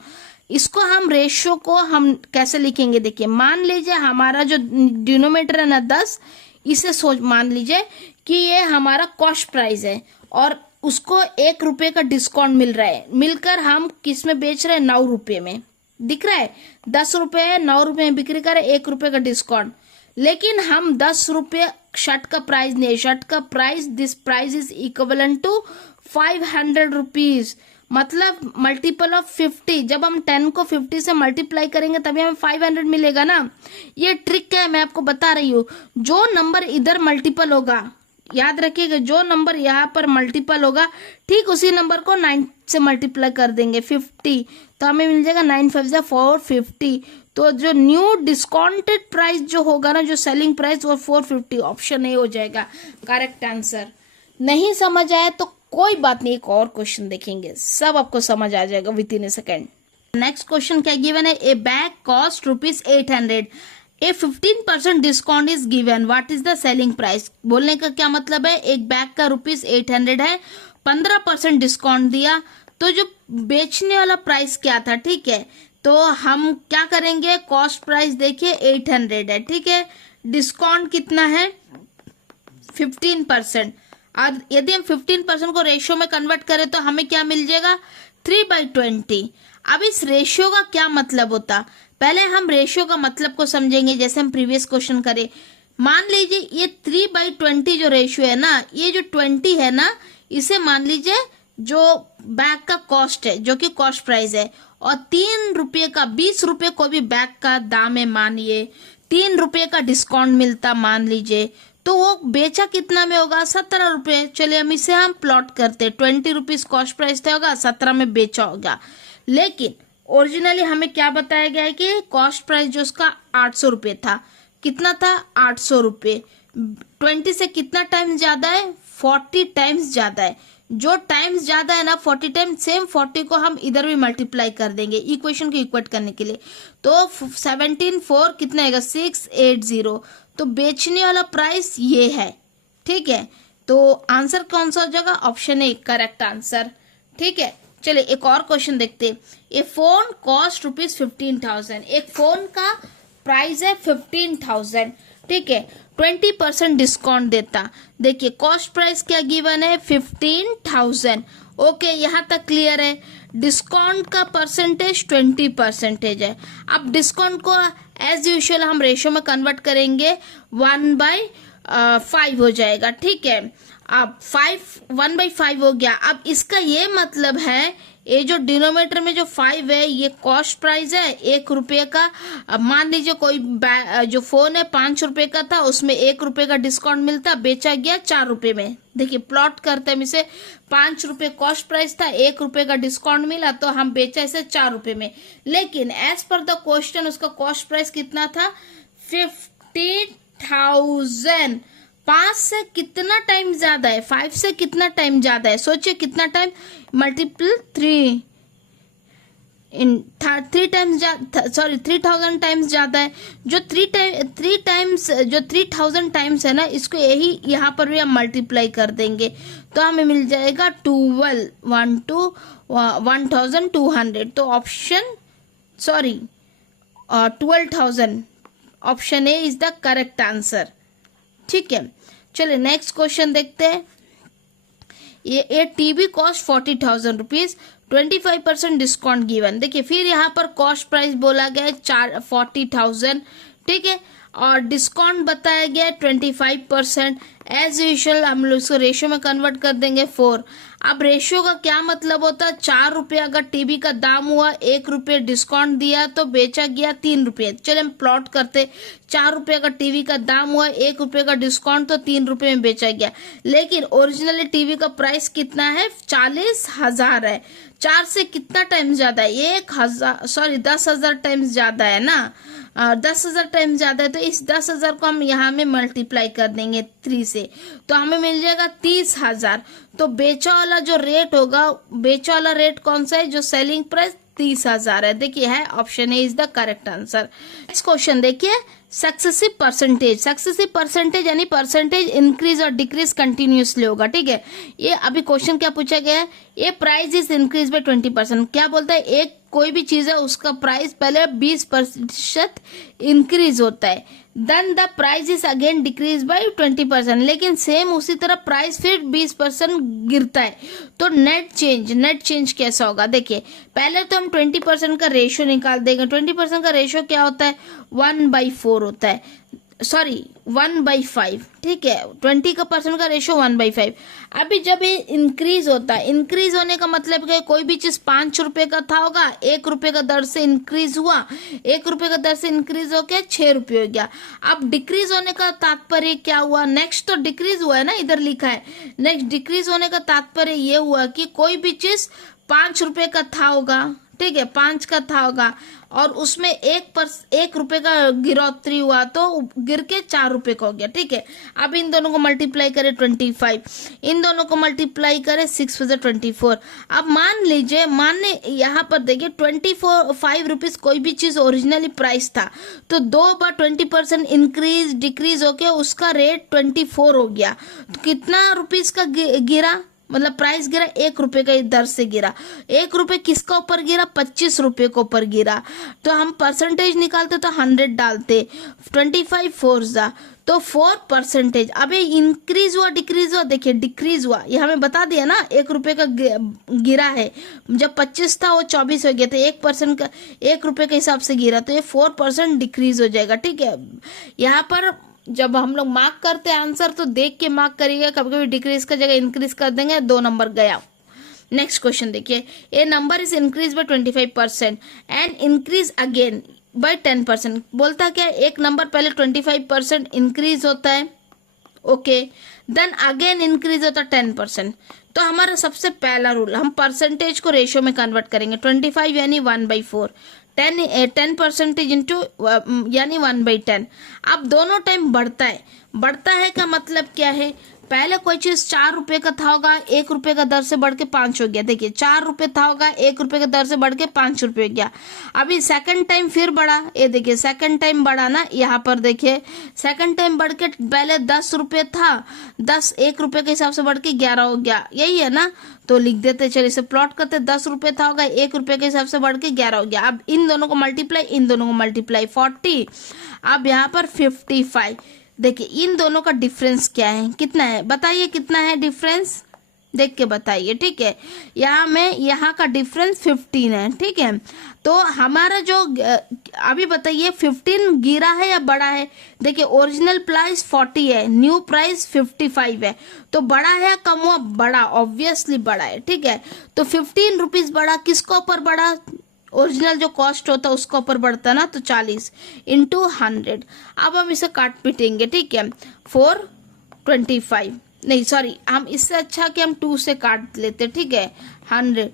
इसको हम रेशियो को हम कैसे लिखेंगे, देखिए मान लीजिए हमारा जो डिनोमिनेटर है ना 10, इसे सोच मान लीजिए कि ये हमारा कॉस्ट प्राइस है और उसको 1 रुपए का डिस्काउंट मिल रहा है, मिलकर हम किस में बेच रहे हैं, 9 रुपए में। दिख रहा है 10 रुपए है, 9 रुपए में बिक्री कर 1 रुपए का डिस्काउंट। लेकिन हम 10 रुपए शर्ट का प्राइस नहीं है, शर्ट का price, this price is equivalent to 500 rupees, मतलब मल्टीपल ऑफ 50। जब हम 10 को 50 से मल्टीप्लाई करेंगे तभी हमें 500 मिलेगा ना। ये ट्रिक है, मैं आपको बता रही हूँ। जो नंबर इधर मल्टीपल होगा, याद रखिएगा, जो नंबर यहाँ पर मल्टीपल होगा ठीक उसी नंबर को 9 से मल्टीप्लाई कर देंगे 50, तो हमें मिल जाएगा 9 5 जा 450। तो जो न्यू डिस्काउंटेड प्राइस जो होगा ना, जो सेलिंग प्राइस, वो 450, ऑप्शन ए हो जाएगा करेक्ट आंसर। नहीं समझ आया तो कोई बात नहीं, एक और क्वेश्चन देखेंगे, सब आपको समझ आ जाएगा with in A second. Next question क्या गिवन है, ए bag cost ₹800, A 15% discount is given, what is the selling price. बोलने का क्या मतलब है, एक बैग का ₹800 है, 15% डिस्काउंट दिया, तो जो बेचने वाला प्राइस क्या था, ठीक है, तो हम क्या करेंगे, कॉस्ट प्राइस देखिए 800 है, ठीक है, डिस्काउंट कितना है 15%। और यदि हम 15% को रेशियो में कन्वर्ट करें तो हमें क्या मिल जाएगा, 3/20। अब इस रेशियो का क्या मतलब होता, पहले हम रेशियो का मतलब को समझेंगे, जैसे हम प्रीवियस क्वेश्चन करें। मान लीजिए ये 3/20 जो रेशियो है ना, ये जो 20 है ना, इसे मान लीजिए जो बैग का कॉस्ट है, जो कि कॉस्ट प्राइस है, और 3 रुपये का, 20 रुपये को भी बैग का दाम है मानिए, 3 रुपये का डिस्काउंट मिलता मान लीजिए, तो वो बेचा कितना में होगा, 17 रुपये। चलिए हम प्लॉट करते, 20 रुपीज कॉस्ट प्राइस था होगा, 17 में बेचा होगा। लेकिन ओरिजिनली हमें क्या बताया गया है कि कॉस्ट प्राइस जो उसका 800 रुपये था, कितना था 800 रुपये, 20 से कितना टाइम्स ज्यादा है, 40 टाइम्स ज्यादा है। जो टाइम्स ज्यादा है ना 40 टाइम्स, सेम 40 को हम इधर भी मल्टीप्लाई कर देंगे इक्वेशन को इक्वेट करने के लिए, तो 17 4 कितना आएगा 680। तो बेचने वाला प्राइस ये है, ठीक है, तो आंसर कौन सा हो जाएगा, ऑप्शन ए करेक्ट आंसर। ठीक है, चलिए एक और क्वेश्चन देखते हैं। ए फोन कॉस्ट ₹15,000, एक फोन का प्राइस है 15,000, ठीक है, 20% डिस्काउंट देता। देखिए कॉस्ट प्राइस क्या गिवन है 15,000, ओके, यहाँ तक क्लियर है। डिस्काउंट का परसेंटेज 20% है। अब डिस्काउंट को एज यूजुअल हम रेशियो में कन्वर्ट करेंगे, 1/5 हो जाएगा, ठीक है। अब 1/5 हो गया। अब इसका ये मतलब है, ये जो डिनोमिनेटर में जो 5 है ये कॉस्ट प्राइस है 1 रुपये का। अब मान लीजिए कोई जो फोन है 5 रुपये का था, उसमें 1 रुपये का डिस्काउंट मिलता, बेचा गया 4 रुपये में। देखिए प्लॉट करते हैं, इसे 5 रुपये कॉस्ट प्राइस था, 1 रुपये का डिस्काउंट मिला, तो हम बेचा इसे 4 रुपये में। लेकिन एज पर द क्वेश्चन उसका कॉस्ट प्राइस कितना था 50,000। 5 से कितना टाइम ज्यादा है, 5 से कितना टाइम ज्यादा है, सोचिए कितना time, multiple 3 times, sorry 3000 times ज्यादा है। जो 3000 टाइम्स है ना, इसको यही यहाँ पर भी हम मल्टीप्लाई कर देंगे, तो हमें मिल जाएगा 1200। तो option 12,000, option A is the correct answer. ठीक है, चलिए नेक्स्ट क्वेश्चन देखते हैं। ये TV cost 40,000 rupees, 25% discount given. देखिए फिर यहाँ पर कॉस्ट प्राइस बोला गया है 40,000, ठीक है, और डिस्काउंट बताया गया है 25%। एज यूजुअल हम लोग इसको रेशियो में कन्वर्ट कर देंगे 4। अब रेशियो का क्या मतलब होता है, 4 रुपये अगर टीवी का दाम हुआ, 1 रुपये डिस्काउंट दिया तो बेचा गया 3 रुपये। चले हम प्लॉट करते, 4 रुपये का टीवी का दाम हुआ, 1 रुपये का डिस्काउंट, तो 3 रुपये में बेचा गया। लेकिन ओरिजिनली टीवी का प्राइस कितना है 40,000 है। 4 से कितना टाइम ज्यादा है, 10,000 टाइम्स ज्यादा है ना, 10,000 टाइम ज्यादा है, तो इस 10,000 को हम यहाँ में मल्टीप्लाई कर देंगे 3 से, तो हमें मिल जाएगा 30,000। तो बेचा वाला जो रेट होगा, बेचा वाला रेट कौन सा है, जो सेलिंग प्राइस 30,000 है। देखिए है option A is the correct answer. Next question देखिए, सक्सेसिव परसेंटेज यानी परसेंटेज इंक्रीज और डिक्रीज कंटिन्यूसली होगा, ठीक है। ये अभी क्वेश्चन क्या पूछा गया है, ये प्राइस इज इंक्रीज बाय 20%। क्या बोलता है, एक कोई भी चीज है उसका प्राइस पहले 20% इंक्रीज होता है, then the price is again decrease by 20%, लेकिन सेम उसी तरह प्राइस फिर 20% गिरता है। तो नेट चेंज कैसा होगा? देखिए पहले तो हम 20% का रेशियो निकाल देंगे। 20% का रेशियो क्या होता है? 1/4 होता है, सॉरी 1/5, ठीक है। 20% का रेशियो 1/5। अभी जब ये इंक्रीज होता है, इंक्रीज होने का मतलब क्या? कोई भी चीज 5 रुपए का था होगा, 1 रुपए का दर से इंक्रीज हुआ, 1 रुपए का दर से इंक्रीज होकर 6 रुपये हो गया। अब डिक्रीज होने का तात्पर्य क्या हुआ? नेक्स्ट तो डिक्रीज हुआ है ना, इधर लिखा है। नेक्स्ट डिक्रीज होने का तात्पर्य ये हुआ कि कोई भी चीज 5 रुपए का था होगा, ठीक है, 5 का था होगा, और उसमें 1 रुपए का गिरौतरी हुआ तो गिर के 4 रुपए का हो गया, ठीक है। अब इन दोनों को मल्टीप्लाई करें 25, इन दोनों को मल्टीप्लाई करें 6 × 24। अब मान लीजिए, यहाँ पर देखिए 5 रुपीज कोई भी चीज ओरिजिनली प्राइस था, तो 2 बार 20% इंक्रीज डिक्रीज होके उसका रेट 24 हो गया। तो कितना रुपीज का गिरा? मतलब प्राइस गिरा 1 रुपए का दर से गिरा। 1 रुपए किसका ऊपर गिरा? 25 रुपए को ऊपर गिरा। तो हम परसेंटेज निकालते तो 100 डालते, 25 4 जा तो 4%। अबे इंक्रीज हुआ डिक्रीज हुआ? देखिए डिक्रीज हुआ, ये हमें बता दिया ना, 1 रुपए का गिरा है। जब 25 था वो 24 हो गया, तो 1% का 1 रुपए के हिसाब से गिरा, तो ये 4% डिक्रीज हो जाएगा, ठीक है। यहाँ पर जब हम लोग मार्क करते हैं आंसर तो देख के मार्क करिएगा, कभी कभी डिक्रीज का जगह इंक्रीज कर देंगे, 2 नंबर गया। नेक्स्ट क्वेश्चन देखिए, a number is increase by 25% and increase again by 10%। बोलता क्या? एक नंबर पहले 25% इंक्रीज होता है, ओके, देन अगेन इंक्रीज होता है 10%। तो हमारा सबसे पहला रूल, हम परसेंटेज को रेशियो में कन्वर्ट करेंगे। 25 यानी 1/4, 10% इंटू यानी 1/10। अब दोनों टाइम बढ़ता है का मतलब क्या है? पहले कोई चीज 4 रुपए का था होगा, 1 रुपए का दर से बढ़ के 5 हो गया। देखिए 4 रुपए था होगा, 1 रुपए का दर से बढ़ के 5 रुपए हो गया। अभी सेकंड टाइम फिर बढ़ा, ये देखिए सेकंड टाइम बढ़ा ना, यहाँ पर देखिए सेकंड टाइम बढ़ के पहले 10 रुपए था, 1 रुपए के हिसाब से बढ़ के 11 हो गया, यही है ना। तो लिख देते, चलिए इसे प्लॉट करते। 10 रुपए था होगा, 1 रुपए के हिसाब से बढ़ के 11 हो गया। अब इन दोनों को मल्टीप्लाई, इन दोनों को मल्टीप्लाई 40। अब यहाँ पर 55। देखिए इन दोनों का डिफरेंस क्या है, कितना है बताइए, कितना है डिफरेंस, देख के बताइए, ठीक है। यहाँ का डिफरेंस 15 है, ठीक है। तो हमारा जो अभी बताइए 15 गिरा है या बढ़ा है? देखिए ओरिजिनल प्राइस 40 है, न्यू प्राइस 55 है, तो बड़ा है या कम हुआ? बड़ा, ऑब्वियसली बड़ा है, ठीक है। तो 15 रुपीज बढ़ा, किसको ऊपर बढ़ा? ओरिजिनल जो कॉस्ट होता है उसका ऊपर बढ़ता ना, तो 40 इंटू 100। अब हम इसे काट पीटेंगे, ठीक है। 425 नहीं, सॉरी, हम इससे अच्छा कि हम 2 से काट लेते, ठीक है। 100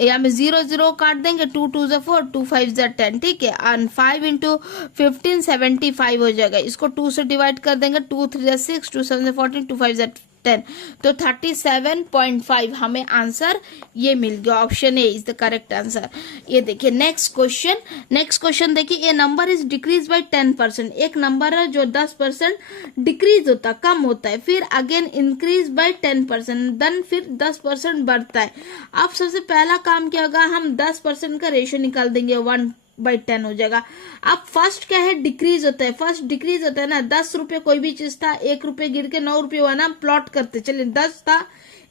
या में 0 0 काट देंगे, 2 2 = 4, 2 5 = 10, ठीक है। और 5 इंटू 15 75 हो जाएगा। इसको 2 से डिवाइड कर देंगे, 2 3 = 6, 2 7 = 14, 2 5 = 10, तो 37.5 हमें आंसर ये मिल गया। Option A is the correct answer. ये देखिए नेक्स्ट क्वेश्चन देखिए, a number is decrease by 10%। एक नंबर है जो 10% डिक्रीज होता है, कम होता है, फिर अगेन इंक्रीज बाय 10%, देन फिर 10% बढ़ता है। अब सबसे पहला काम क्या होगा? हम 10% का रेशियो निकाल देंगे, 1/10 हो जाएगा। अब फर्स्ट क्या है? डिक्रीज होता है, फर्स्ट डिक्रीज होता है ना। 10 रुपए कोई भी चीज था, 1 रुपए गिर के 9 रुपए हुआ ना, प्लॉट करते चलिए। 10 था,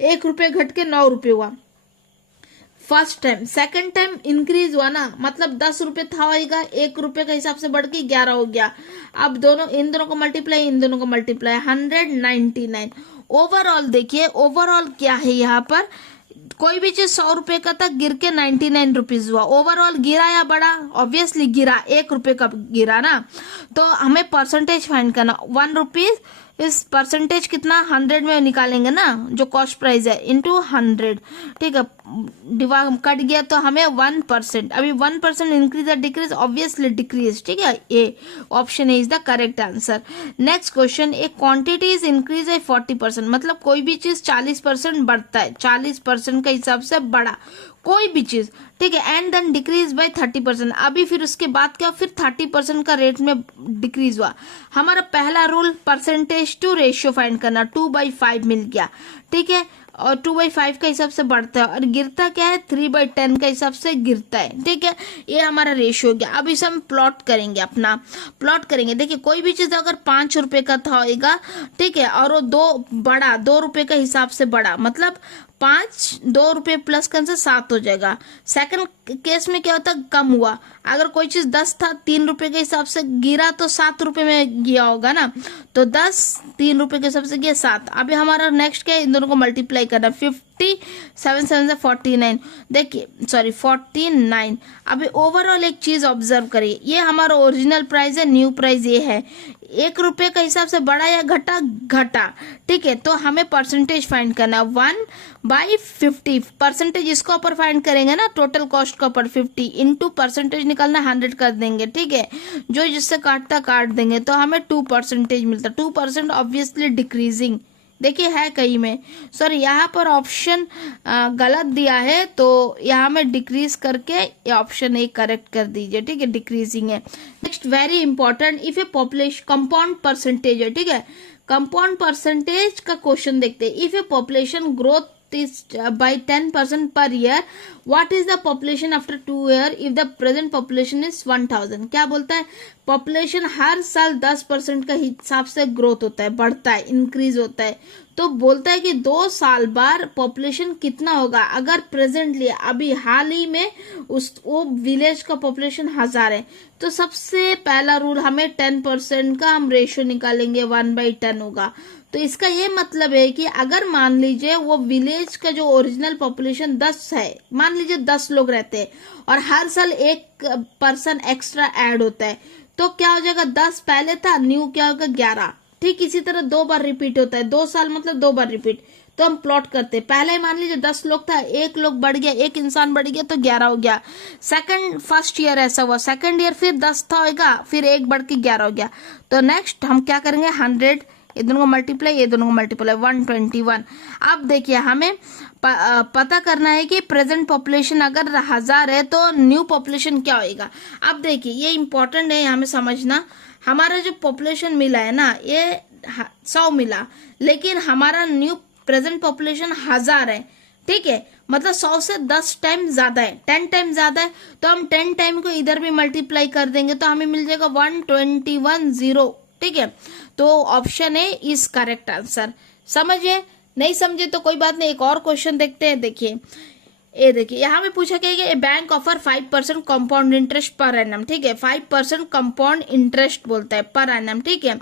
1 रुपए घट के 9 रुपए हुआ first time. Second time increase हुआ ना, मतलब 10 रुपए था होगा, 1 रुपए के हिसाब से बढ़ के 11 हो गया। अब इन दोनों को मल्टीप्लाई, इन दोनों को मल्टीप्लाई, 199। ओवरऑल देखिए, ओवरऑल क्या है यहाँ पर? कोई भी चीज 100 रुपए का था, गिर के 99 रुपीज हुआ। ओवरऑल गिरा या बढ़ा? ऑब्वियसली गिरा, 1 रुपए का गिरा ना। तो हमें परसेंटेज फाइंड करना, 1 रुपीज इस परसेंटेज कितना 100 में निकालेंगे ना, जो कॉस्ट प्राइस है, इंटू 100, ठीक है। डिवाइड कट गया तो हमें 1%। अभी 1% इंक्रीज या डिक्रीज? ऑब्वियसली डिक्रीज, ठीक है। A option A is the correct answer. Next question, एक क्वांटिटी इज इंक्रीज बाय 40%, मतलब कोई भी चीज 40% बढ़ता है, 40% के हिसाब से बढ़ा कोई भी चीज, ठीक है। And then decrease by 30%। अभी फिर उसके बाद क्या? फिर 30% का रेट में डिक्रीज हुआ। हमारा पहला rule percentage to ratio find करना, 2/5 मिल गया, ठीक है। और 2/5 के हिसाब से बढ़ता है, और गिरता क्या है 3/10 के हिसाब से गिरता है, ठीक है। ये हमारा रेशियो हो गया। अब इसे हम प्लॉट करेंगे, अपना प्लॉट करेंगे। देखिए कोई भी चीज़ अगर 5 रुपए का था होगा, ठीक है, और वो 2 रुपए के हिसाब से बढ़ा, मतलब 2 रुपए प्लस कौन से 7 हो जाएगा। सेकंड केस में क्या होता, कम हुआ। अगर कोई चीज 10 था, 3 रुपए के हिसाब से गिरा तो 7 रुपए में गया होगा ना, तो 10 3 रुपए के हिसाब से गया 7। अभी हमारा नेक्स्ट क्या है, इन दोनों को मल्टीप्लाई करना। 50 7 7 से 49, देखिए सॉरी 49। अभी ओवरऑल एक चीज ऑब्जर्व करिए, ये हमारा ओरिजिनल प्राइस है, न्यू प्राइस ये है। 1 रुपए के हिसाब से बढ़ा या घटा, घटा, ठीक है। तो हमें परसेंटेज फाइंड करना, 1/50 परसेंटेज इसको ऊपर फाइंड करेंगे ना, टोटल कॉस्ट का ऊपर 50 इंटू परसेंटेज निकालना 100 कर देंगे, ठीक है। जो जिससे काटता काट देंगे, तो हमें 2% मिलता। 2% ऑब्वियसली डिक्रीजिंग, देखिए है कहीं में, सॉरी यहाँ पर ऑप्शन गलत दिया है, तो यहाँ में डिक्रीज करके ये ऑप्शन ए करेक्ट कर दीजिए, ठीक है, डिक्रीजिंग है। Next very important, if A population compound percentage है, ठीक है, कंपाउंड परसेंटेज का क्वेश्चन देखते हैं। If A population growth is by 10% per year, what is the population after 2 years if the present population is 1000? क्या बोलता है, पॉपुलेशन हर साल 10% का हिसाब से ग्रोथ होता है, बढ़ता है, इंक्रीज होता है। तो बोलता है कि 2 साल बाद पॉपुलेशन कितना होगा। अगर प्रेजेंटली अभी हाल ही में वो विलेज का पॉपुलेशन 1000 है, तो सबसे पहला रूल हमें 10% का हम रेशियो निकालेंगे, 1/10 होगा। तो इसका ये मतलब है कि अगर मान लीजिए वो विलेज का जो ओरिजिनल पॉपुलेशन 10 है, मान लीजिए 10 लोग रहते हैं और हर साल 1 पर्सन एक्स्ट्रा ऐड होता है, तो क्या हो जाएगा, 10 पहले था, न्यू क्या होगा 11। ठीक इसी तरह 2 बार रिपीट होता है, 2 साल मतलब 2 बार रिपीट। तो हम प्लॉट करते हैं, पहले मान लीजिए 10 लोग था, 1 लोग बढ़ गया, 1 इंसान बढ़ गया तो 11 हो गया। फर्स्ट ईयर ऐसा हुआ, सेकंड ईयर फिर 10 था होगा, फिर 1 बढ़ के 11 हो गया। तो नेक्स्ट हम क्या करेंगे, 100, ये दोनों को मल्टीप्लाई, ये दोनों को मल्टीप्लाई, 121। अब देखिए हमें पता करना है कि प्रेजेंट पॉपुलेशन अगर 1000 है तो न्यू पॉपुलेशन क्या होएगा। अब देखिए ये इंपॉर्टेंट है हमें समझना, हमारा जो पॉपुलेशन मिला है ना, ये 100 मिला, लेकिन हमारा न्यू प्रेजेंट पॉपुलेशन 1000 है, ठीक है, मतलब 100 से 10 टाइम ज्यादा है, 10 टाइम ज्यादा है। तो हम 10 टाइम को इधर भी मल्टीप्लाई कर देंगे तो हमें मिल जाएगा 121, ठीक है। तो option A is correct answer. समझिए, नहीं समझे तो कोई बात नहीं, एक और क्वेश्चन देखते हैं। देखिए ये देखिए यहाँ पे पूछा गया है कि bank offer 5% compound interest per annum, ठीक है, 5% कंपाउंड इंटरेस्ट बोलता है पर एनम, ठीक है।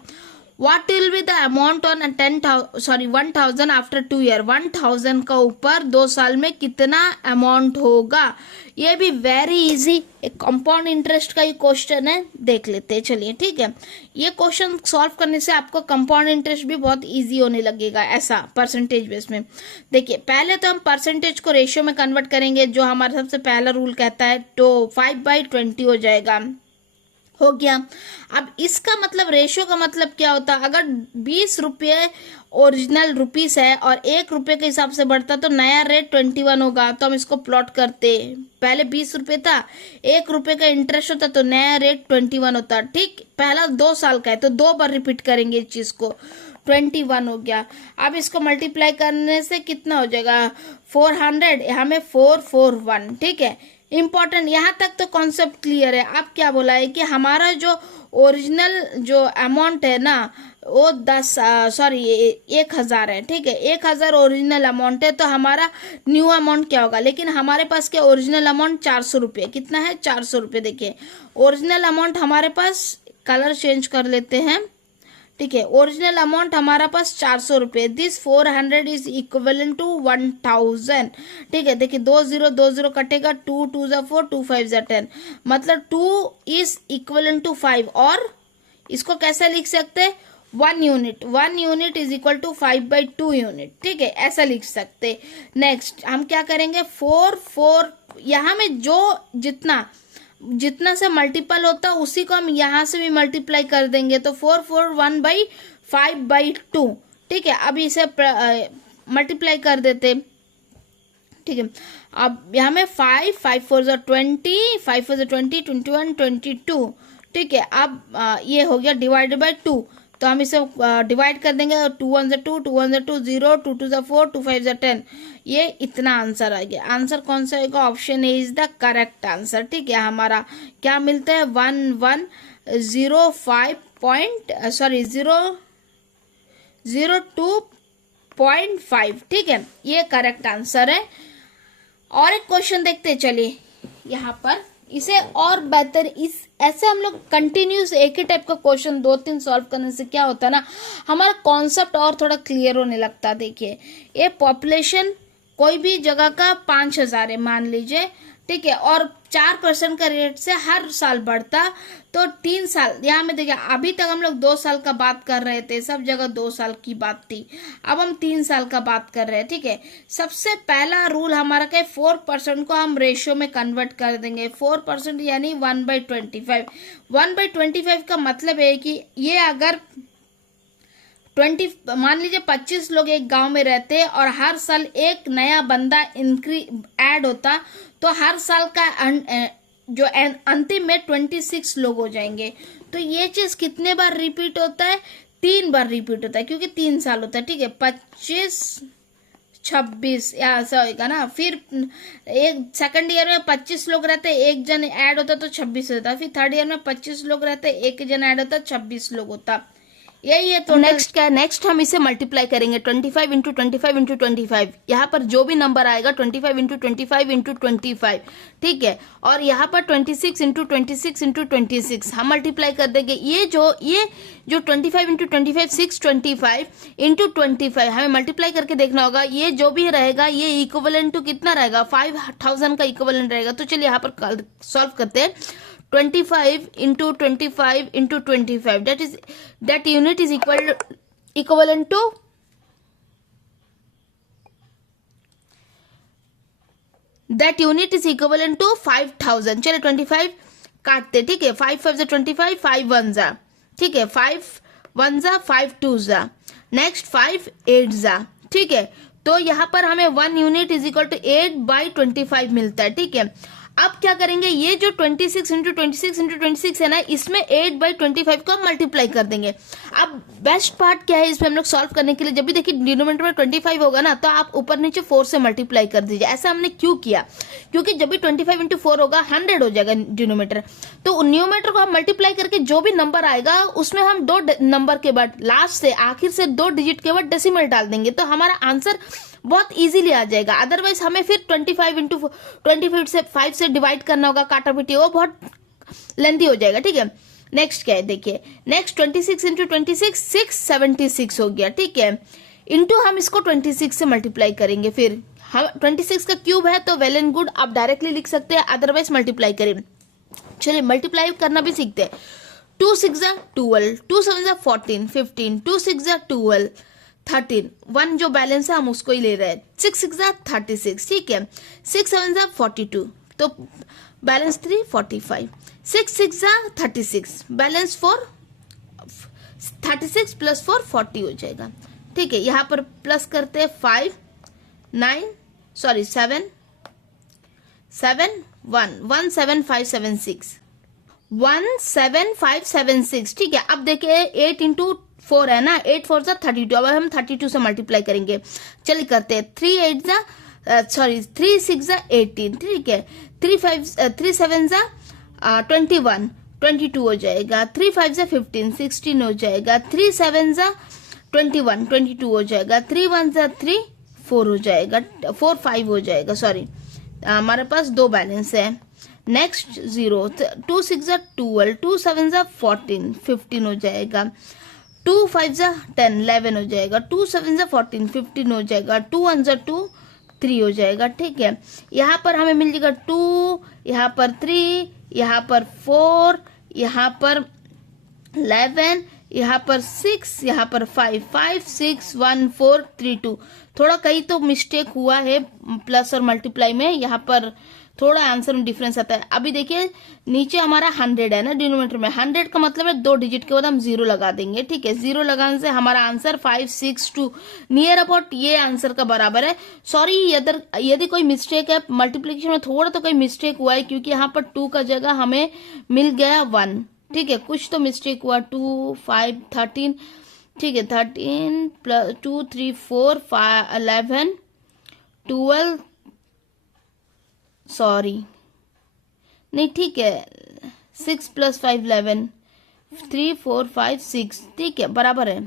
What will be the amount on 1000 after 2 year, 1000 का ऊपर 2 साल में कितना अमाउंट होगा। ये भी वेरी इजी एक कंपाउंड इंटरेस्ट का ही क्वेश्चन है, देख लेते हैं, चलिए ठीक है। ये क्वेश्चन सॉल्व करने से आपको कंपाउंड इंटरेस्ट भी बहुत इजी होने लगेगा, ऐसा परसेंटेज बेस में। देखिए पहले तो हम परसेंटेज को रेशियो में कन्वर्ट करेंगे, जो हमारा सबसे पहला रूल कहता है, तो 5/20 हो जाएगा, हो गया। अब इसका मतलब रेशियो का मतलब क्या होता है, अगर 20 रुपये ओरिजिनल रुपीस है और 1 रुपये के हिसाब से बढ़ता तो नया रेट 21 होगा। तो हम इसको प्लॉट करते, पहले 20 रुपये था, 1 रुपये का इंटरेस्ट होता तो नया रेट 21 होता, ठीक। पहला 2 साल का है तो 2 बार रिपीट करेंगे इस चीज को, 21 हो गया। अब इसको मल्टीप्लाई करने से कितना हो जाएगा, 400, हमें 441, ठीक है। इंपॉर्टेंट, यहाँ तक तो कॉन्सेप्ट क्लियर है। अब क्या बोला है कि हमारा जो ओरिजिनल जो अमाउंट है ना, वो 1000 है, ठीक है, 1000 ओरिजिनल अमाउंट है, तो हमारा न्यू अमाउंट क्या होगा। लेकिन हमारे पास क्या ओरिजिनल अमाउंट 400 रुपये, कितना है 400 रुपये। देखिए ओरिजिनल अमाउंट हमारे पास, कलर चेंज कर लेते हैं, ठीक है, ओरिजिनल अमाउंट हमारा पास 400 रुपये, दिस 400 इज इक्विवेलेंट टू 1000, ठीक है। देखिए 20 कटेगा, 2 2 जा 4, 2 5 जा 10, मतलब 2 इज इक्विवेलेंट टू 5। और इसको कैसे लिख सकते हैं, 1 unit is equal to 5/2 unit, ठीक है, ऐसा लिख सकते। नेक्स्ट हम क्या करेंगे, 4 यहाँ में जो जितना से मल्टीपल होता है उसी को हम यहाँ से भी मल्टीप्लाई कर देंगे, तो 441/5/2, ठीक है। अब इसे मल्टीप्लाई कर देते, ठीक है। अब यहाँ में 5 4 जा 20, 5 4 जा 20, 21 22, ठीक है। अब ये हो गया डिवाइडेड बाय 2, तो हम इसे डिवाइड कर देंगे, 2 1 2, 2 1 2, 0, 2 2 4, 2 5 10, ये इतना आंसर आ गया। आंसर कौन सा होगा? Option A is the correct answer. ठीक है, हमारा क्या मिलता है? 0.02.5। ठीक है, ये करेक्ट आंसर है। और एक क्वेश्चन देखते हैं, चलिए यहाँ पर इसे और बेहतर, इस ऐसे हम लोग कंटिन्यूस एक ही टाइप का क्वेश्चन 2-3 सॉल्व करने से क्या होता है ना, हमारा कॉन्सेप्ट और थोड़ा क्लियर होने लगता। देखिए, ये पॉपुलेशन कोई भी जगह का 5,000 है मान लीजिए, ठीक है, और 4% का रेट से हर साल बढ़ता, तो 3 साल, यहाँ में देखिए अभी तक हम लोग 2 साल का बात कर रहे थे, सब जगह 2 साल की बात थी, अब हम 3 साल का बात कर रहे हैं। ठीक है, सबसे पहला रूल हमारा क्या है? 4% को हम रेशियो में कन्वर्ट कर देंगे। 4% यानी 1/25। 1/25 का मतलब है कि ये अगर 20 मान लीजिए 25 लोग एक गांव में रहते और हर साल एक नया बंदा ऐड होता, तो हर साल का जो अंतिम में 26 लोग हो जाएंगे। तो ये चीज कितने बार रिपीट होता है? 3 बार रिपीट होता है, क्योंकि 3 साल होता है। ठीक है, 25 26 ऐसा होगा ना। फिर एक सेकंड ईयर में 25 लोग रहते, एक जन ऐड होता तो 26 होता। फिर थर्ड ईयर में 25 लोग रहते, एक जन ऐड होता, 26 लोग होता। यही है। तो नेक्स्ट क्या है? नेक्स्ट हम इसे मल्टीप्लाई करेंगे 25 इंटू 25 इंटू 25। यहाँ पर जो भी नंबर आएगा 25 इंटू 25 इंटू 25, ठीक है, और यहाँ पर 26 इंटू 26 इंटू 26 हम मल्टीप्लाई कर देंगे। ये जो 25 इंटू 25 625 इंटू 25 हमें मल्टीप्लाई करके देखना होगा। ये जो भी रहेगा ये इक्विवेलेंट टू कितना रहेगा? 5,000 का इक्विवेलेंट रहेगा। तो चलिए यहाँ पर सॉल्व करते हैं। 25 into 25 into 25, that unit is equivalent to that unit is equivalent to 5,000। चलिए 25 काटते, ठीक है, 5 5 25, 5 1 जा, ठीक है, 5 1 जा, 5 2 जा, नेक्स्ट 5 8 जा, ठीक है। तो यहाँ पर हमें 1 यूनिट इज इक्वल टू 8/25 मिलता है। ठीक है, अब क्या करेंगे? ये जो 26 इंटू 26 इंटू 26 है ना, इसमें 8/25 को मल्टीप्लाई कर देंगे। अब बेस्ट पार्ट क्या है इसमें हम लोग सॉल्व करने के लिए? जब भी देखिए डिनोमिनेटर में 25 होगा ना, तो आप ऊपर नीचे 4 से मल्टीप्लाई कर दीजिए। ऐसा हमने क्यों किया? क्योंकि जब भी 25 इंटू 4 होगा 100 हो जाएगा डिनोमिनेटर, तो न्यूमिनेटर को हम मल्टीप्लाई करके जो भी नंबर आएगा उसमें हम 2 नंबर के बाद लास्ट से आखिर से 2 डिजिट के बाद डेसिमल डाल देंगे, तो हमारा आंसर बहुत इजीली आ जाएगा। अदरवाइज हमें फिर 25 इंटू 25 से 5 से डिवाइड करना होगा, काटा पीटी, वो बहुत लेंथी हो जाएगा। ठीक है, नेक्स्ट क्या है? देखिए, नेक्स्ट 26 इंटू 26 676 हो गया। ठीक है, इंटू हम इसको 26 से मल्टीप्लाई करेंगे। फिर हम 26 का क्यूब है तो वेल एंड गुड, आप डायरेक्टली लिख सकते हैं, अदरवाइज मल्टीप्लाई करें। चलिए मल्टीप्लाई करना भी सीखते हैं। 2 6 12, 2 7 14 15, 2 6 12 13, 1 जो बैलेंस है हम उसको ही ले रहे हैं। 6 6 36, ठीक है, 6 7 42, तो बैलेंस 3 45, 6 6 36, बैलेंस 4 36 प्लस 4 40 हो जाएगा। ठीक है, यहाँ पर प्लस करते हैं 7 1 17576 17576। ठीक है, अब देखिए 8 इंटू 4 है ना, 8 4 32, अब हम 32 से मल्टीप्लाई करेंगे। चलिए करते हैं। 3 6 18, ठीक है, 3 7 21 22 हो जाएगा, 3 5 15 16 हो जाएगा, 3 7 21 22 हो जाएगा, 3 1 3 4 हो जाएगा, 4 5 हो जाएगा। सॉरी, हमारे पास 2 बैलेंस है। नेक्स्ट 0, 2 6 12, 2 7 14 15 हो जाएगा, 2 5 10 11 हो जाएगा, 2 7 14 15 हो जाएगा, 2 1 2 3 हो जाएगा। ठीक है, यहाँ पर हमें मिल जाएगा 2, यहाँ पर 3, यहाँ पर 4, यहाँ पर 11, यहाँ पर 6, यहाँ पर 5 5 6 1 4 3 2। थोड़ा कहीं तो मिस्टेक हुआ है प्लस और मल्टीप्लाई में, यहाँ पर थोड़ा आंसर में डिफरेंस आता है। अभी देखिए नीचे हमारा 100 है ना डिनोमिनेटर में, 100 का मतलब है 2 डिजिट के बाद हम 0 लगा देंगे। ठीक है, 0 लगाने से हमारा आंसर 562 नियर अबाउट ये आंसर का बराबर है। सॉरी यदि कोई मिस्टेक है मल्टीप्लिकेशन में, थोड़ा तो कोई मिस्टेक हुआ है, क्योंकि यहाँ पर 2 का जगह हमें मिल गया 1। ठीक है, कुछ तो मिस्टेक हुआ। 2 5 13, ठीक है, 13 प्लस 2 3 4 5 11 12, सॉरी नहीं, ठीक है, 6 प्लस 5 11, 3 4 5 6, ठीक है, बराबर है।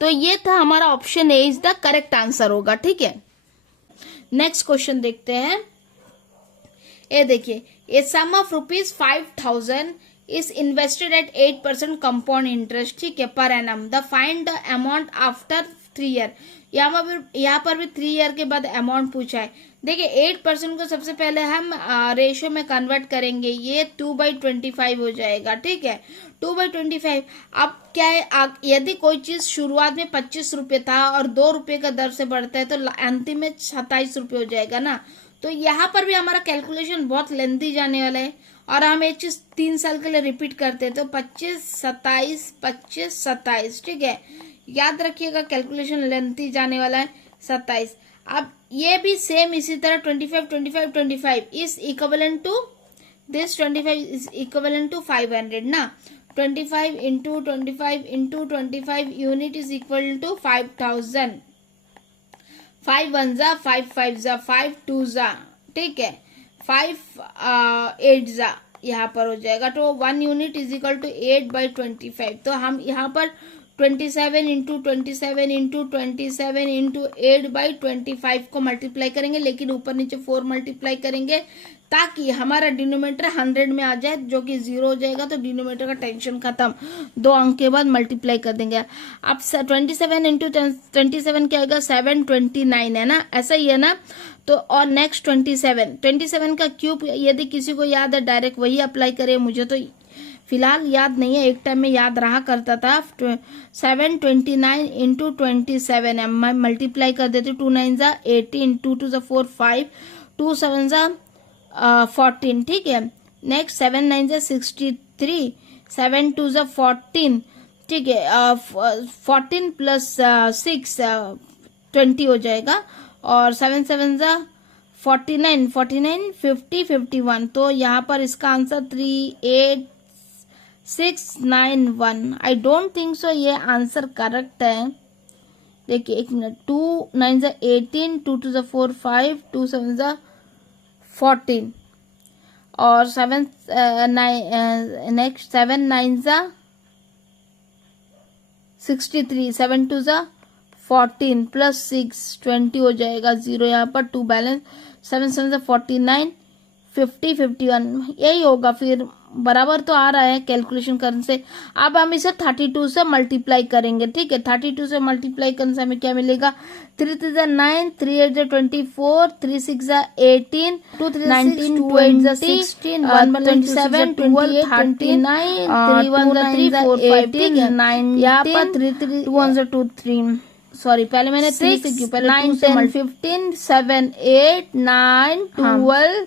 तो ये था हमारा option A is the correct answer होगा। ठीक है, नेक्स्ट क्वेश्चन देखते हैं। ये देखिए, a sum of ₹5,000 is invested at 8% compound interest, ठीक है, per annum. The find the amount after 3 year. यहाँ पर भी 3 ईयर के बाद अमाउंट पूछा है। देखिए 8% को सबसे पहले हम रेशियो में कन्वर्ट करेंगे, ये 2/25 हो जाएगा। ठीक है, 2/25। अब क्या है, यदि कोई चीज शुरुआत में 25 रुपए था और 2 रुपए का दर से बढ़ता है तो अंतिम में 27 रुपए हो जाएगा ना। तो यहाँ पर भी हमारा कैलकुलेशन बहुत लेंथी जाने वाला है और हम एक चीज 3 साल के लिए रिपीट करते हैं, तो 25 27 25 27, ठीक है, याद रखिएगा कैलकुलेशन लेंथी जाने वाला है 27। अब ये भी सेम इसी तरह 25 25 25 is equivalent to this, 25 is equivalent to 500 ना। 25 into 25 into 25 unit is equal to 5000। 5 1 जा 5 5 जा 5 2 जा, ठीक है, 5 8 जा यहाँ पर हो जाएगा। तो 1 यूनिट इज इक्वल टू 8/25। तो हम यहाँ पर 27 इंटू 27 इंटू 27 इंटू 8/25 को मल्टीप्लाई करेंगे, लेकिन ऊपर नीचे 4 मल्टीप्लाई करेंगे ताकि हमारा डिनोमिनेटर 100 में आ जाए, जो कि 0 हो जाएगा। तो डिनोमिनेटर का टेंशन खत्म, 2 अंक के बाद मल्टीप्लाई कर देंगे। अब 27 इंटू 27 क्या आएगा, 729 है ना, ऐसा ही है ना। तो और नेक्स्ट 27 का क्यूब, यदि किसी को याद है डायरेक्ट वही अप्लाई करे, मुझे तो फिलहाल याद नहीं है, एक टाइम में याद रहा करता था। 729 इंटू 27 है, मैं मल्टीप्लाई कर देती हूँ। 2 9 जा 18, 2 2 जा 4 5, 2 7 जा 14, ठीक है। नेक्स्ट 7 9 जा 63, 7 2 जा 14, ठीक है, 14 प्लस 6 20 हो जाएगा। और 7 7 जा 49 49 50 51। तो यहाँ पर इसका answer 38691। I don't think so ये आंसर करेक्ट है। देखिए 1 मिनट, 2 9 जा 18, 2 2 जा 4 5, 2 7 जा 14 और 7 9 नेक्स्ट 7 9 जा 63, 7 2 जा 14 प्लस 6 20 हो जाएगा, 0 यहाँ पर 2 बैलेंस, 7 7 जा 49 50 51 यही होगा। फिर बराबर तो आ रहा है कैलकुलेशन करने से। अब हम इसे 32 से मल्टीप्लाई करेंगे, ठीक है। 32 से मल्टीप्लाई करने से हमें क्या मिलेगा, 3 3 जा 9, 3 8 जा 24, 3 6 जा 18, 2 3 19, 2 8 जा 16, 1 27, 12 39, 3 1 जा 3 4 5, ठीक है। यहाँ पर 3 3 2 1 जा 2 3, सॉरी पहले मैंने 3 से क्यों, पहले 9 10 15 7 8 9 12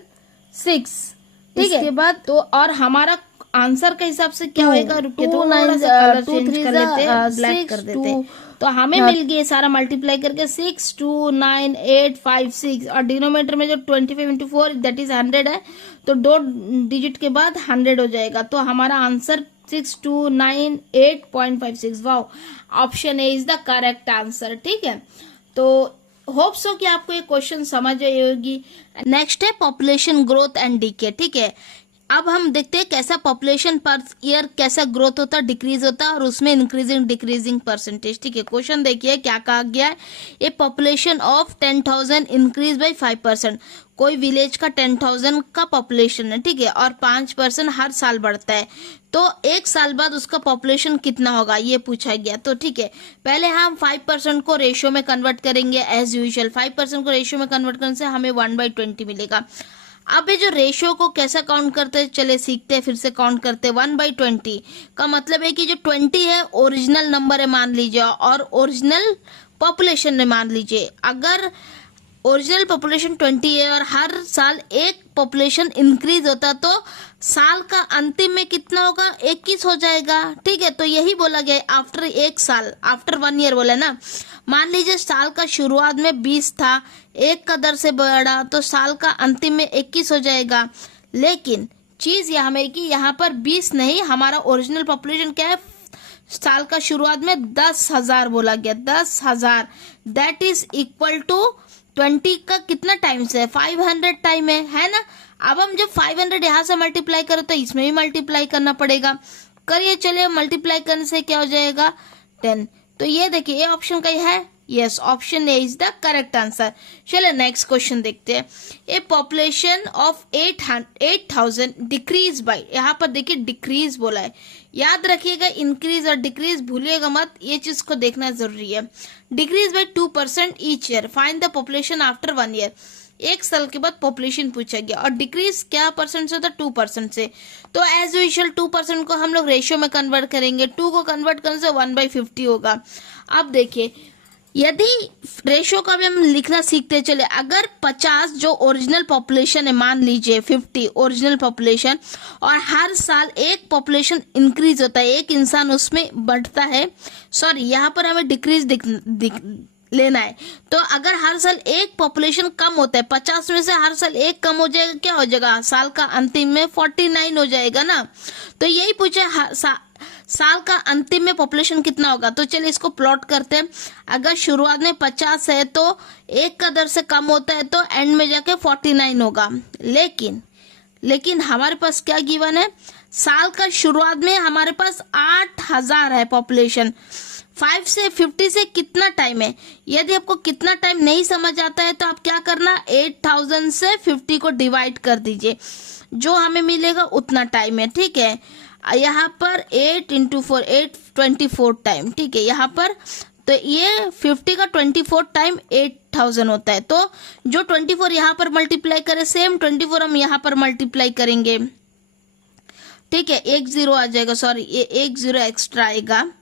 6, ठीक है। इसके बाद तो और हमारा आंसर के हिसाब से क्या होएगा, रुकिए तो थोड़ा सा कलर चेंज कर लेते हैं, ब्लैक कर देते हैं। तो हमें मिल गया सारा मल्टीप्लाई करके 6 2 9 8 5 6 और डिनोमिनेटर में जो 25 इंटू 4 दैट इज 100 है, तो 2 डिजिट के बाद 100 हो जाएगा। तो हमारा answer 6298.56। Wow, option A is the correct answer, ठीक है। तो होप सो कि आपको ये क्वेश्चन समझ आई होगी। नेक्स्ट है पॉपुलेशन ग्रोथ एंड डीके, ठीक है। अब हम देखते हैं कैसा पॉपुलेशन पर ईयर कैसा ग्रोथ होता है, डिक्रीज होता है और उसमें इंक्रीजिंग डिक्रीजिंग परसेंटेज, ठीक है। क्वेश्चन देखिए क्या कहा गया है, ए पॉपुलेशन ऑफ 10,000 इंक्रीज बाई 5%। कोई विलेज का 10,000 का पॉपुलेशन है, ठीक है, और 5% हर साल बढ़ता है, तो एक साल बाद उसका पॉपुलेशन कितना होगा ये पूछा गया। तो ठीक है, पहले हम 5% को रेशियो में कन्वर्ट करेंगे एज यूजुअल। 5% को रेशियो में कन्वर्ट करने से हमें 1/20 मिलेगा। अब ये जो रेशियो को कैसा काउंट करते हैं, चले सीखते हैं, फिर से काउंट करते हैं। 1/20 का मतलब है कि जो 20 है ओरिजिनल नंबर है मान लीजिए, और ओरिजिनल पॉपुलेशन है मान लीजिए। अगर ओरिजिनल पॉपुलेशन 20 है और हर साल एक पॉपुलेशन इंक्रीज होता तो साल का अंतिम में कितना होगा, 21 हो जाएगा, ठीक है। तो यही बोला गया आफ्टर एक साल, आफ्टर 1 ईयर बोला ना। मान लीजिए साल का शुरुआत में 20 था, 1 का दर से बढ़ा तो साल का अंतिम में 21 हो जाएगा। लेकिन चीज यहाँ हमें कि यहाँ पर 20 नहीं, हमारा ओरिजिनल पॉपुलेशन क्या है, साल का शुरुआत में 10,000 बोला गया, 10,000, दैट इज इक्वल टू 20 का कितना टाइम्स है, 500 टाइम है ना। अब हम जब 500 यहाँ से मल्टीप्लाई करें तो इसमें भी मल्टीप्लाई करना पड़ेगा, करिए। चलिए मल्टीप्लाई करने से क्या हो जाएगा 10। तो ये देखिए ये ऑप्शन का है, yes option A is the correct answer. चलिए नेक्स्ट क्वेश्चन देखते हैं। ए पॉपुलेशन ऑफ 8,000 डिक्रीज बाय, यहाँ पर देखिए डिक्रीज बोला है, याद रखिएगा इंक्रीज और डिक्रीज भूलिएगा मत, ये चीज को देखना जरूरी है। Decrease by 2% each year, find the population after 1 year, 1 साल के बाद पॉपुलेशन पूछा गया, और डिक्रीज क्या परसेंट से होता है, 2% से। तो एज यूजुअल 2% को हम लोग रेशियो में कन्वर्ट करेंगे, 2 को कन्वर्ट करने से 1/50 होगा। अब देखिए यदि रेशियो का भी हम लिखना सीखते चले, अगर 50 जो ओरिजिनल पॉपुलेशन है, मान लीजिए 50 ओरिजिनल पॉपुलेशन, और हर साल एक पॉपुलेशन इंक्रीज होता है, एक इंसान उसमें बढ़ता है, सॉरी यहाँ पर हमें डिक्रीज लेना है। तो अगर हर साल एक पॉपुलेशन कम होता है, 50 में से हर साल एक कम हो जाएगा, क्या हो जाएगा, साल का अंतिम में 49 हो जाएगा ना। तो यही पूछा साल का अंतिम में पॉपुलेशन कितना होगा। तो चलिए इसको प्लॉट करते हैं। अगर शुरुआत में 50 है तो एक का दर से कम होता है तो एंड में जाके 49 होगा। लेकिन हमारे पास क्या गिवन है, साल का शुरुआत में हमारे पास 8,000 है पॉपुलेशन, 5 से 50 से कितना टाइम है। यदि आपको कितना टाइम नहीं समझ आता है तो आप क्या करना, 8,000 से 50 को डिवाइड कर दीजिए, जो हमें मिलेगा उतना टाइम है, ठीक है। यहाँ पर 8 × 4 8 24 टाइम, ठीक है। यहाँ पर तो ये 50 का 24 टाइम 8,000 होता है, तो जो 24 यहाँ पर मल्टीप्लाई करे, सेम 24 हम यहाँ पर मल्टीप्लाई करेंगे, ठीक है। 1 0 आ जाएगा, सॉरी ये 1 0 एक्स्ट्रा आएगा।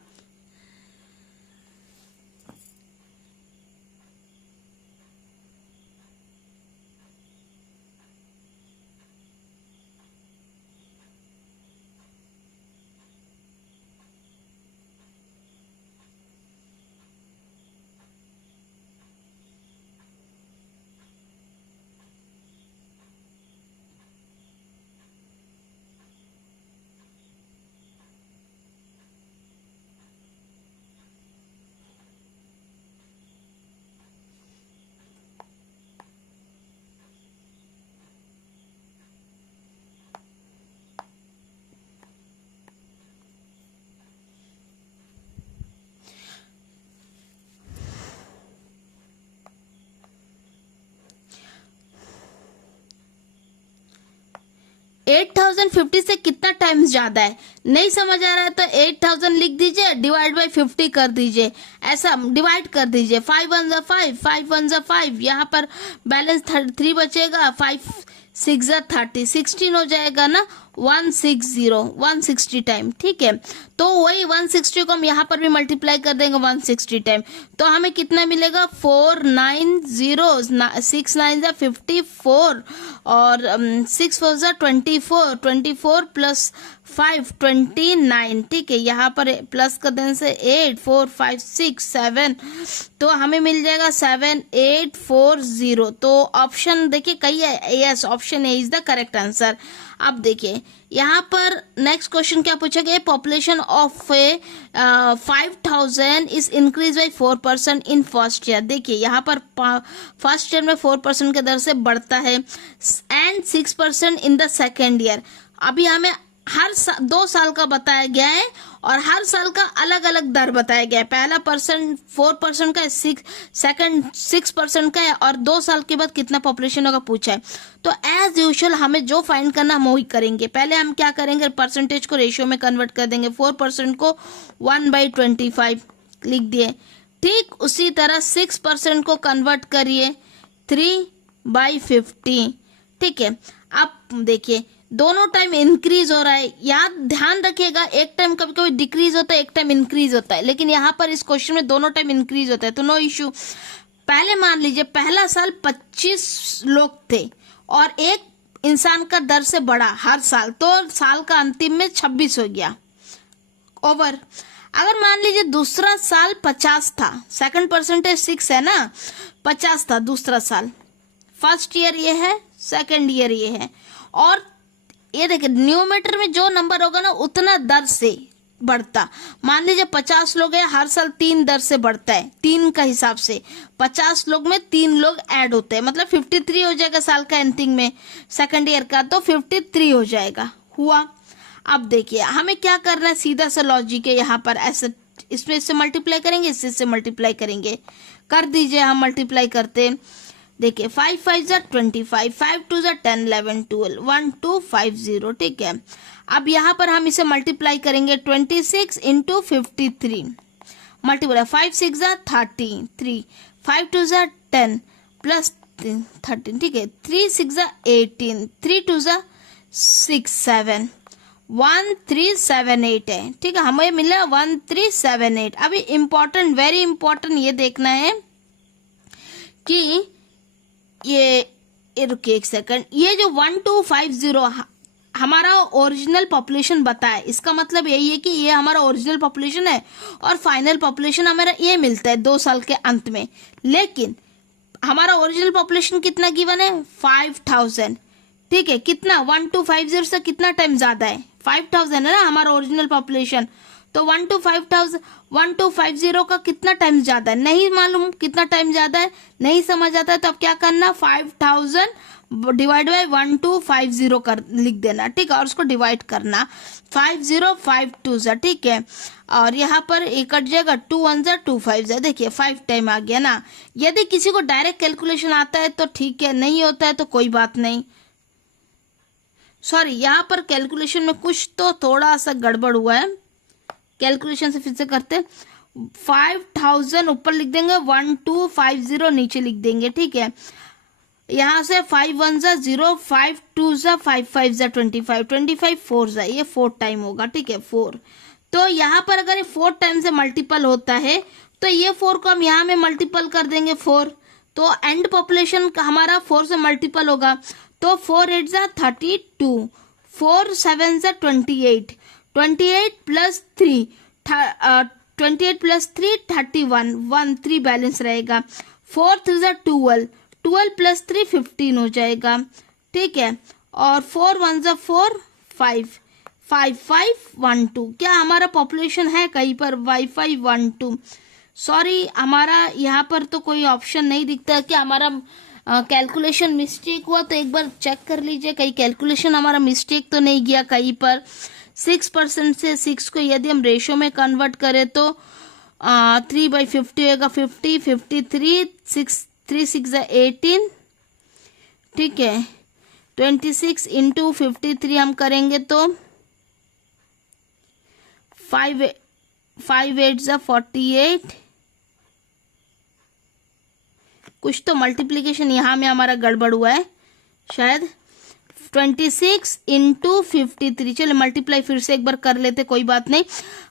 एट 8,050 से कितना टाइम्स ज्यादा है, नहीं समझ आ रहा है तो 8,000 लिख दीजिए, डिवाइड बाय 50 कर दीजिए, ऐसा डिवाइड कर दीजिए। 5 1 ज़ा 5, 5 1 ज़ा 5, यहाँ पर बैलेंस 3 बचेगा, 5 6 ज़ा 30, 16 हो जाएगा ना, 160 टाइम, ठीक है। तो वही 160 को हम यहाँ पर भी मल्टीप्लाई कर देंगे 160 टाइम, तो हमें कितना मिलेगा, 490, 6 9 ज़ा 54 और 6 4 ज़ा 24, 24 प्लस 5 29, ठीक है। यहाँ पर प्लस कर देने से 8 4 5 6 7, तो हमें मिल जाएगा 7840। तो ऑप्शन देखिए कही है, yes option A is the correct answer. अब देखिए यहाँ पर नेक्स्ट क्वेश्चन क्या पूछा गया, population of 5,000 is increase by 4% in first year. देखिए यहाँ पर फर्स्ट ईयर में 4% के दर से बढ़ता है and 6% in the second year. अभी हमें हर 2 साल का बताया गया है और हर साल का अलग अलग दर बताया गया है। पहला परसेंट 4% का है, सेकंड 6% का है, और 2 साल के बाद कितना पॉपुलेशन होगा पूछा है। तो एज यूजुअल हमें जो फाइंड करना हम वही करेंगे। पहले हम क्या करेंगे, परसेंटेज को रेशियो में कन्वर्ट कर देंगे। 4% को 1/25 लिख दिए, ठीक उसी तरह 6% को कन्वर्ट करिए 3/50, ठीक है। अब देखिए दोनों टाइम इंक्रीज हो रहा है, याद ध्यान रखिएगा, एक टाइम कभी कभी डिक्रीज होता है, एक टाइम इंक्रीज होता है, लेकिन यहाँ पर इस क्वेश्चन में दोनों टाइम इंक्रीज होता है, तो नो इश्यू। पहले मान लीजिए पहला साल 25 लोग थे और एक इंसान का दर से बढ़ा हर साल, तो साल का अंतिम में 26 हो गया, ओवर। अगर मान लीजिए दूसरा साल 50 था, सेकंड परसेंटेज 6 है ना, 50 था दूसरा साल, फर्स्ट ईयर ये है, सेकंड ईयर ये है, और ये देखिए न्यूमरेटर में जो नंबर होगा ना उतना दर से बढ़ता। मान लीजिए 50 लोग हैं, हर साल 3 दर से बढ़ता है, 3 का हिसाब से 50 लोग में 3 लोग ऐड होते हैं, मतलब 53 हो जाएगा साल का एंडिंग में सेकंड ईयर का, तो 53 हो जाएगा हुआ। अब देखिए हमें क्या करना है, सीधा सा लॉजिक है यहाँ पर, ऐसे इसमें इससे मल्टीप्लाई करेंगे, इससे मल्टीप्लाई करेंगे, कर दीजिए। हम मल्टीप्लाई करते देखिए 5 5 जा 25, 5 2 जा 10 11 12 1 2 5 0, ठीक है। अब यहाँ पर हम इसे मल्टीप्लाई करेंगे 26 इंटू 53, मल्टीप्लाई 5 6 जा 33, 5 2 जा 10 प्लस 13, ठीक है, 3 6 जा 18, 3 2 जा 6 7 1378 है, ठीक है, हमें मिला 1378। अभी इम्पोर्टेंट, वेरी इंपॉर्टेंट ये देखना है कि ये रुकिए एक सेकंड, ये जो 1250 हमारा ओरिजिनल पॉपुलेशन बताए, इसका मतलब यही है कि ये हमारा ओरिजिनल पॉपुलेशन है और फाइनल पॉपुलेशन हमारा ये मिलता है 2 साल के अंत में। लेकिन हमारा ओरिजिनल पॉपुलेशन कितना गिवन है, 5000, ठीक है। कितना 1250 से कितना टाइम ज्यादा है, 5000 है ना हमारा ओरिजिनल पॉपुलेशन, तो 1250 का कितना टाइम ज्यादा है, नहीं मालूम कितना टाइम ज्यादा है, नहीं समझ आता है, तो अब क्या करना, 5000 डिवाइड बाय 1250 कर लिख देना, ठीक है, और उसको डिवाइड करना 5052, ठीक है, और यहाँ पर एक कट जाएगा, 2 1 2 5, देखिए 5 टाइम आ गया ना। यदि किसी को डायरेक्ट कैलकुलेशन आता है तो ठीक है, नहीं होता है तो कोई बात नहीं। सॉरी, यहाँ पर कैलकुलेशन में कुछ तो थोड़ा सा गड़बड़ हुआ है, कैलकुलेशन से फिर से करते, 5000 ऊपर लिख देंगे, 1250 नीचे लिख देंगे, ठीक है। यहाँ से 5 1 जा 0, 5 2 जा 5 5 जा 25, 25 4 जा, ये 4 टाइम होगा, ठीक है, 4। तो यहाँ पर अगर ये 4 टाइम से मल्टीपल होता है तो ये 4 को हम यहाँ में मल्टीपल कर देंगे 4, तो एंड पॉपुलेशन हमारा 4 से मल्टीपल होगा, तो 4 8 जा 32, 4 7 जा 28, 28 प्लस 3 28 प्लस 3 31, 1 3 बैलेंस रहेगा, 4 3 जा 12, 12 प्लस 3 15 हो जाएगा, ठीक है, और 4 1 जा 4 5 5 5 1 2। क्या हमारा पॉपुलेशन है कहीं पर वाईफाई 1 2? सॉरी, हमारा यहाँ पर तो कोई ऑप्शन नहीं दिखता कि हमारा कैलकुलेशन मिस्टेक हुआ, तो एक बार चेक कर लीजिए कहीं कैलकुलेशन हमारा मिस्टेक तो नहीं गया कहीं पर। 6% से 6 को यदि हम रेशो में कन्वर्ट करें तो 3/50 होगा, 50 53, 6 3 6 18, ठीक है, 26 इंटू 53 हम करेंगे तो 5 8 जा 48, कुछ तो मल्टीप्लीकेशन यहाँ में हमारा गड़बड़ हुआ है शायद, 26 इंटू 53, चलो मल्टीप्लाई फिर से एक बार कर लेते, कोई बात नहीं,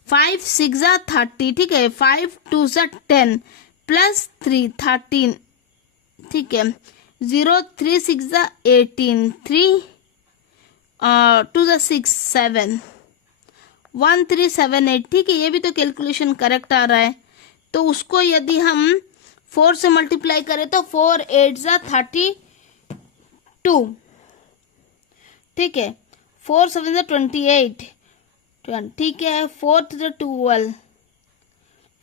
5 6 जा 30, ठीक है, 5 2 जा 10 प्लस 3 13, ठीक है, 0 3 6 जा 18, 3 2 जा 6 7 1 3 7 8, ठीक है, ये भी तो कैलकुलेशन करेक्ट आ रहा है। तो उसको यदि हम 4 से मल्टीप्लाई करें तो 4 8 जा 32, ठीक है, 4 7 जा 28, ठीक है, 4 जा 12,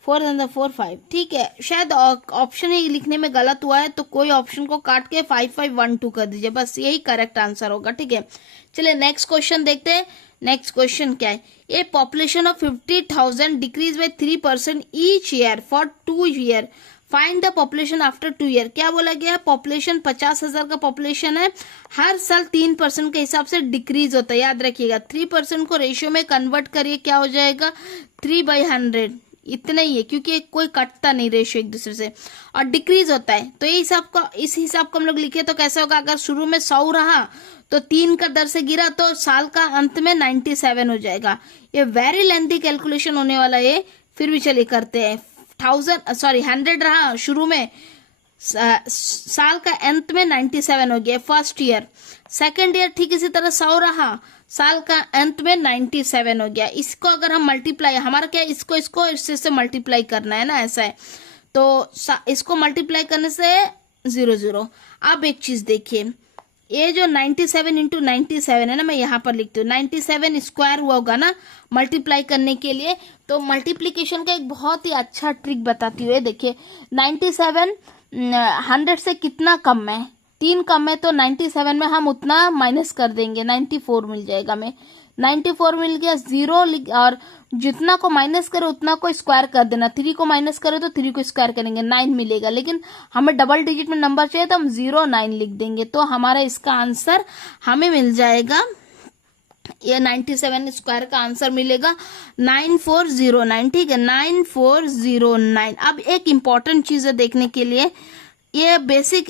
4 7 जा 4 5, ठीक है। शायद ऑप्शन ही लिखने में गलत हुआ है, तो कोई ऑप्शन को काट के 5 5 1 2 कर दीजिए, बस यही करेक्ट आंसर होगा, ठीक है। चलिए नेक्स्ट क्वेश्चन देखते हैं। नेक्स्ट क्वेश्चन क्या है, ए population of 50,000 decrease by 3% each year for 2 year, find the population after 2 year. क्या बोला गया, पॉपुलेशन 50,000 का पॉपुलेशन है, हर साल 3% के हिसाब से डिक्रीज होता है, याद रखिएगा। 3% को रेशियो में कन्वर्ट करिए, क्या हो जाएगा, 3/100, इतना ही है, क्योंकि कोई कटता नहीं रेशियो एक दूसरे से, और डिक्रीज होता है। तो इस हिसाब को हम लोग लिखे तो कैसे होगा, अगर शुरू में 100 रहा तो 3 का दर से गिरा तो साल का अंत में 97 हो जाएगा। ये वेरी लेंथी कैलकुलेशन होने वाला है, फिर भी चलिए करते हैं। 100 रहा शुरू में, साल का अंत में 97 हो गया फर्स्ट ईयर। सेकेंड ईयर ठीक इसी तरह 100 रहा, साल का अंत में 97 हो गया। इसको अगर हम मल्टीप्लाई, हमारा क्या है, इसको इससे मल्टीप्लाई करना है ना, ऐसा है, तो इसको मल्टीप्लाई करने से 0 0। अब एक चीज देखिए, ये जो 97 इंटू 97 है ना, मैं यहाँ पर लिखती हूँ 97 स्क्वायर हुआ होगा ना मल्टीप्लाई करने के लिए। तो मल्टीप्लीकेशन का एक बहुत ही अच्छा ट्रिक बताती हूँ। ये देखिए 97 100 से कितना कम है, 3 कम है, तो 97 में हम उतना माइनस कर देंगे, 94 मिल जाएगा। हमें 94 मिल गया, 0 और जितना को माइनस करे उतना को स्क्वायर कर देना। 3 को माइनस करे तो 3 को स्क्वायर करेंगे, 9 मिलेगा। लेकिन हमें डबल डिजिट में नंबर चाहिए तो हम 09 लिख देंगे। तो हमारा इसका आंसर हमें मिल जाएगा, ये 97 स्क्वायर का आंसर मिलेगा 9409। ठीक है, 9409। अब एक इम्पॉर्टेंट चीज है देखने के लिए, ये बेसिक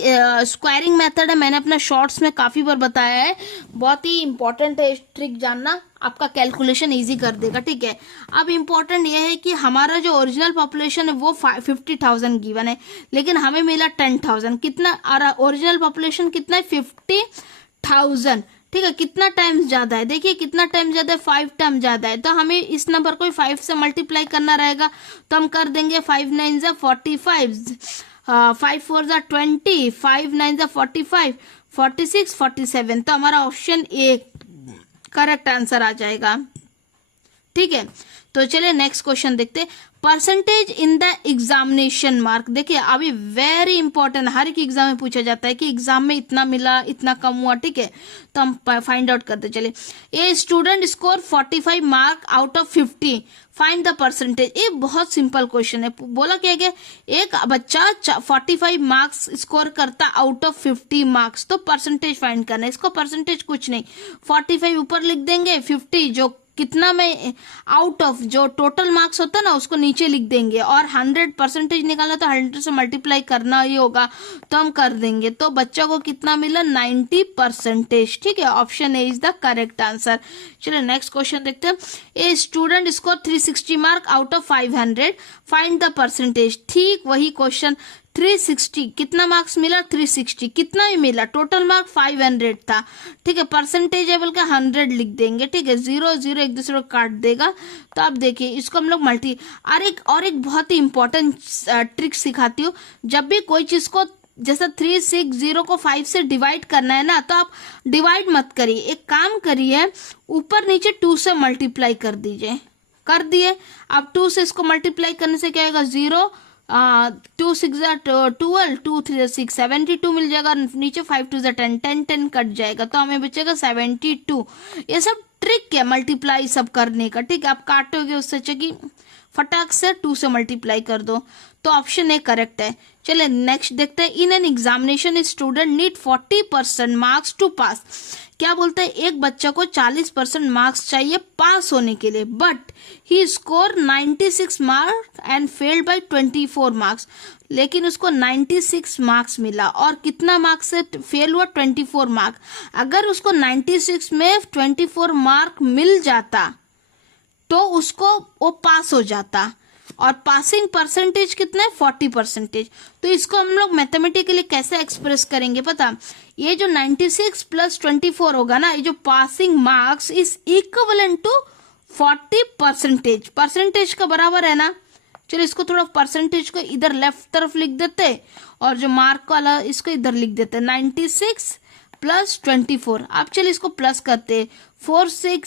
स्क्वायरिंग मेथड है, मैंने अपना शॉर्ट्स में काफी बार बताया है, बहुत ही इंपॉर्टेंट है ट्रिक जानना, आपका कैलकुलेशन इजी कर देगा। ठीक है, अब इम्पोर्टेंट ये है कि हमारा जो ओरिजिनल पॉपुलेशन है वो 50,000 गिवन है, लेकिन हमें मिला 10,000। कितना, और ओरिजिनल पॉपुलेशन कितना है 50,000। ठीक है, कितना टाइम्स ज्यादा है, देखिए कितना टाइम ज्यादा है, 5 टाइम ज्यादा है। तो हमें इस नंबर को 5 से मल्टीप्लाई करना रहेगा, तो हम कर देंगे 5 9 जा 45, 5 4 जा 20, 5 9 जा 45, 46, 47। तो हमारा ऑप्शन ए करेक्ट आंसर आ जाएगा। ठीक है, तो चलिए नेक्स्ट क्वेश्चन देखते। Percentage in the examination mark. देखिए अभी वेरी इंपॉर्टेंट, हर एक एग्जाम में पूछा जाता है कि एग्जाम में इतना मिला, इतना कम हुआ। ठीक है, तो हम फाइंड आउट करते चलिए। A student score 45 mark out of 50, find the percentage. ये बहुत सिंपल क्वेश्चन है। बोला क्या गया, एक बच्चा 45 मार्क्स स्कोर करता आउट ऑफ 50 मार्क्स, तो परसेंटेज फाइंड करना है। इसको परसेंटेज कुछ नहीं, 45 ऊपर लिख देंगे, 50 जो कितना में आउट ऑफ जो टोटल मार्क्स होता है ना उसको नीचे लिख देंगे, और 100 परसेंटेज निकालना तो 100 से मल्टीप्लाई करना ही होगा, तो हम कर देंगे। तो बच्चा को कितना मिला, 90%। ठीक है, option A is the correct answer. चलिए नेक्स्ट क्वेश्चन देखते हैं। A student score 360 mark out of 500, find the percentage. ठीक वही क्वेश्चन, 360 कितना मार्क्स मिला, 360 कितना ही मिला, टोटल मार्क 500 था। ठीक है, परसेंटेज है बोल के 100 लिख देंगे। ठीक है, 0 0 एक दूसरे को काट देगा। तो आप देखिए इसको हम लोग मल्टी, और एक बहुत ही इंपॉर्टेंट ट्रिक सिखाती हूँ। जब भी कोई चीज को जैसा 360 को 5 से डिवाइड करना है ना, तो आप डिवाइड मत करिए, एक काम करिए, ऊपर नीचे 2 से मल्टीप्लाई कर दीजिए। कर दिए, अब 2 से इसको मल्टीप्लाई करने से क्या आएगा, 0, 2 6 12, 2 3 6, 72 मिल जाएगा। नीचे 5 2 10, 10 10 कट जाएगा, तो हमें बचेगा 72। ये सब ट्रिक है मल्टीप्लाई सब करने का। ठीक है, आप काटोगे उससे चाहिए फटाक से 2 से मल्टीप्लाई कर दो। तो ऑप्शन ए करेक्ट है। चलिए नेक्स्ट देखते हैं। In an examination student need 40% marks to pass. क्या बोलते हैं, एक बच्चा को 40% मार्क्स चाहिए पास होने के लिए, but he score 96 marks and failed by 24 marks. लेकिन उसको 96 मार्क्स मिला, और कितना मार्क्स से फेल हुआ, 24 मार्क। अगर उसको 96 में 24 मार्क मिल जाता तो उसको वो पास हो जाता, और पासिंग परसेंटेज कितना है, 40%। तो इसको हम लोग मैथमेटिकली कैसे एक्सप्रेस करेंगे पता, ये जो 96 प्लस 24 होगा ना, ये जो passing marks is equivalent to 40%। Percentage का बराबर है ना। चलो इसको थोड़ा परसेंटेज को इधर लेफ्ट तरफ लिख देते, और जो मार्क वाला इसको इधर लिख देते, 96 प्लस 24। अब चलिए इसको प्लस करते, 4 6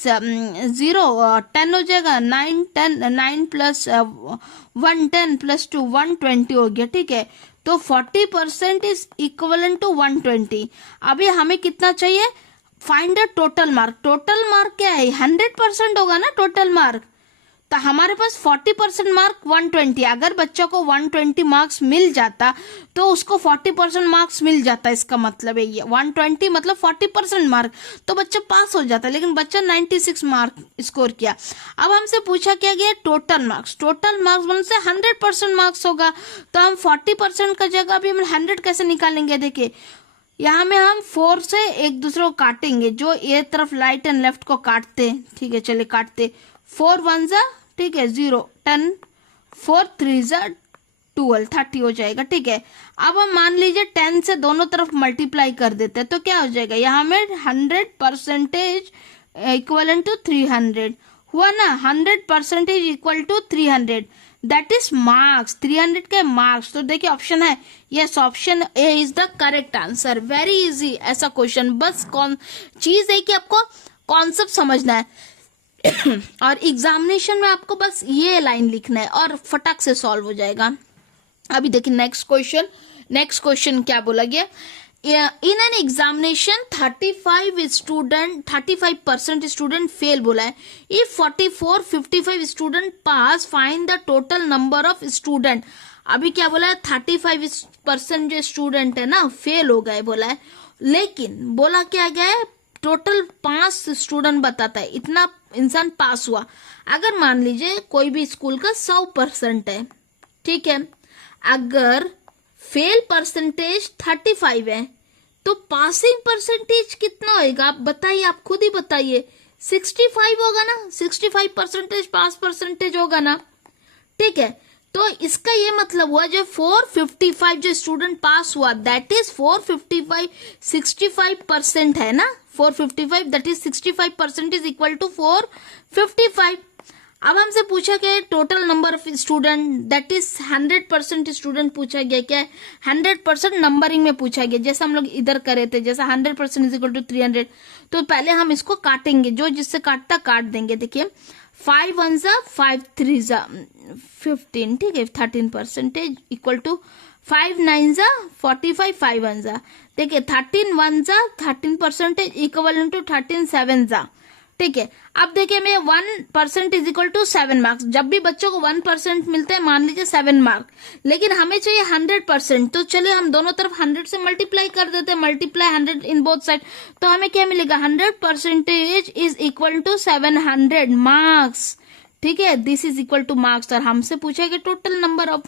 0 10 हो जाएगा, 9 10 9 प्लस 1 10 प्लस 2 120 हो गया। ठीक है, तो 40% इज इक्वलेंट टू 120। अभी हमें कितना चाहिए, find the total mark. Total mark क्या है, 100% होगा ना टोटल मार्क। तो हमारे पास 40% मार्क 120। अगर बच्चा को 120 मार्क्स मिल जाता तो उसको 40% मार्क्स मिल जाता, इसका मतलब है ये 120 मतलब 40% मार्क, तो बच्चा पास हो जाता। लेकिन बच्चा 96 मार्क स्कोर किया। अब हमसे पूछा क्या गया, टोटल मार्क्स। टोटल मार्क्स बनने से 100% मार्क्स होगा, तो हम 40% का जगह भी हम 100 कैसे निकालेंगे। देखिए यहाँ में हम 4 से एक दूसरे को काटेंगे, जो ये तरफ राइट एंड लेफ्ट को काटते। ठीक है, चलिए काटते, 4 1 जा, ठीक है 0 10, 4 3 जा 12, 30 हो जाएगा। ठीक है, अब हम मान लीजिए 10 से दोनों तरफ मल्टीप्लाई कर देते हैं, तो क्या हो जाएगा, यहाँ में 100% इक्वल टू 300 हुआ ना, 100% equal to 300। That is marks, 300 के मार्क्स। तो देखिए ऑप्शन है, yes option A is the correct answer. Very easy ऐसा क्वेश्चन, बस कौन चीज है कि आपको कॉन्सेप्ट समझना है और एग्जामिनेशन में आपको बस ये लाइन लिखना है और फटाक से सॉल्व हो जाएगा। अभी देखिए नेक्स्ट क्वेश्चन क्या बोला गया, इन एन एग्जामिनेशन 35% स्टूडेंट फेल बोला है। If 55 student pass, find the total number of student. अभी क्या बोला है, 35% जो स्टूडेंट है ना फेल हो गए बोला है, लेकिन बोला क्या गया है, टोटल 5 स्टूडेंट बताता है इतना इंसान पास हुआ। अगर मान लीजिए कोई भी स्कूल का 100% है, ठीक है, अगर फेल परसेंटेज 35 है तो पासिंग परसेंटेज कितना होएगा, आप बताइए, आप खुद ही बताइए। 65 होगा ना, 65% पास परसेंटेज होगा ना, ठीक है। तो इसका ये मतलब हुआ जो 455 जो स्टूडेंट पास हुआ, दैट इज 455 65% है ना, 455 that is 65% is equal to 455। अब हमसे पूछा गया total number of student, that is 100% student पूछा गया, क्या है 100% नंबरिंग में पूछा गया, जैसे हम लोग इधर करे थे, जैसा 100% इज इक्वल टू 300। तो पहले हम इसको काटेंगे, जो जिससे काटता काट देंगे। देखिए 5 1 जा 5 3 जा 15, ठीक है, 13% इक्वल टू 5 9 जा 45 5 1 जा, देखिए 13 1 जा 13% इक्वल टू 13 7 जा, ठीक है। अब देखिए मैं 1% इज इक्वल टू 7 मार्क्स। जब भी बच्चों को 1% मिलते हैं, मान लीजिए 7 मार्क, लेकिन हमें चाहिए 100%, तो चलिए हम दोनों तरफ 100 से मल्टीप्लाई कर देते हैं, मल्टीप्लाई 100 इन बोथ साइड, तो हमें क्या मिलेगा, 100% इज इक्वल टू 700 मार्क्स, ठीक है, this is equal two marks. और हमसे पूछा कि total number of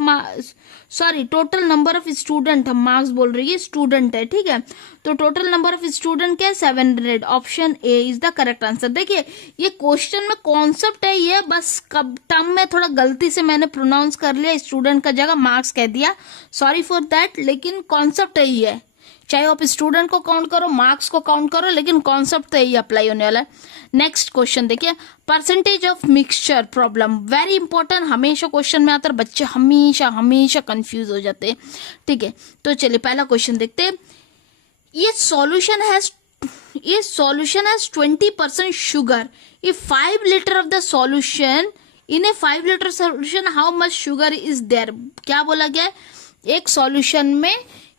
total number of student, हम मार्क्स बोल रही है, स्टूडेंट है, ठीक है, तो टोटल नंबर ऑफ स्टूडेंट क्या है 700, option A is the correct answer. देखिए ये क्वेश्चन में कॉन्सेप्ट है, ये बस कब टर्म में थोड़ा गलती से मैंने प्रोनाउंस कर लिया, स्टूडेंट का जगह मार्क्स कह दिया, सॉरी फॉर दैट, लेकिन कॉन्सेप्ट यही है, चाहे आप स्टूडेंट को काउंट करो, मार्क्स को काउंट करो, लेकिन कॉन्सेप्ट तो यही अप्लाई होने वाला है। नेक्स्ट क्वेश्चन देखिए, percentage of mixture problem, very important, हमेशा क्वेश्चन में आता है, बच्चे हमेशा कंफ्यूज हो जाते हैं, ठीक है। तो चलिए पहला क्वेश्चन देखते हैं, ये solution has 20% sugar, if 5 litre of the solution in a 5 litre solution how much sugar is there. क्या बोला गया है, एक सॉल्यूशन में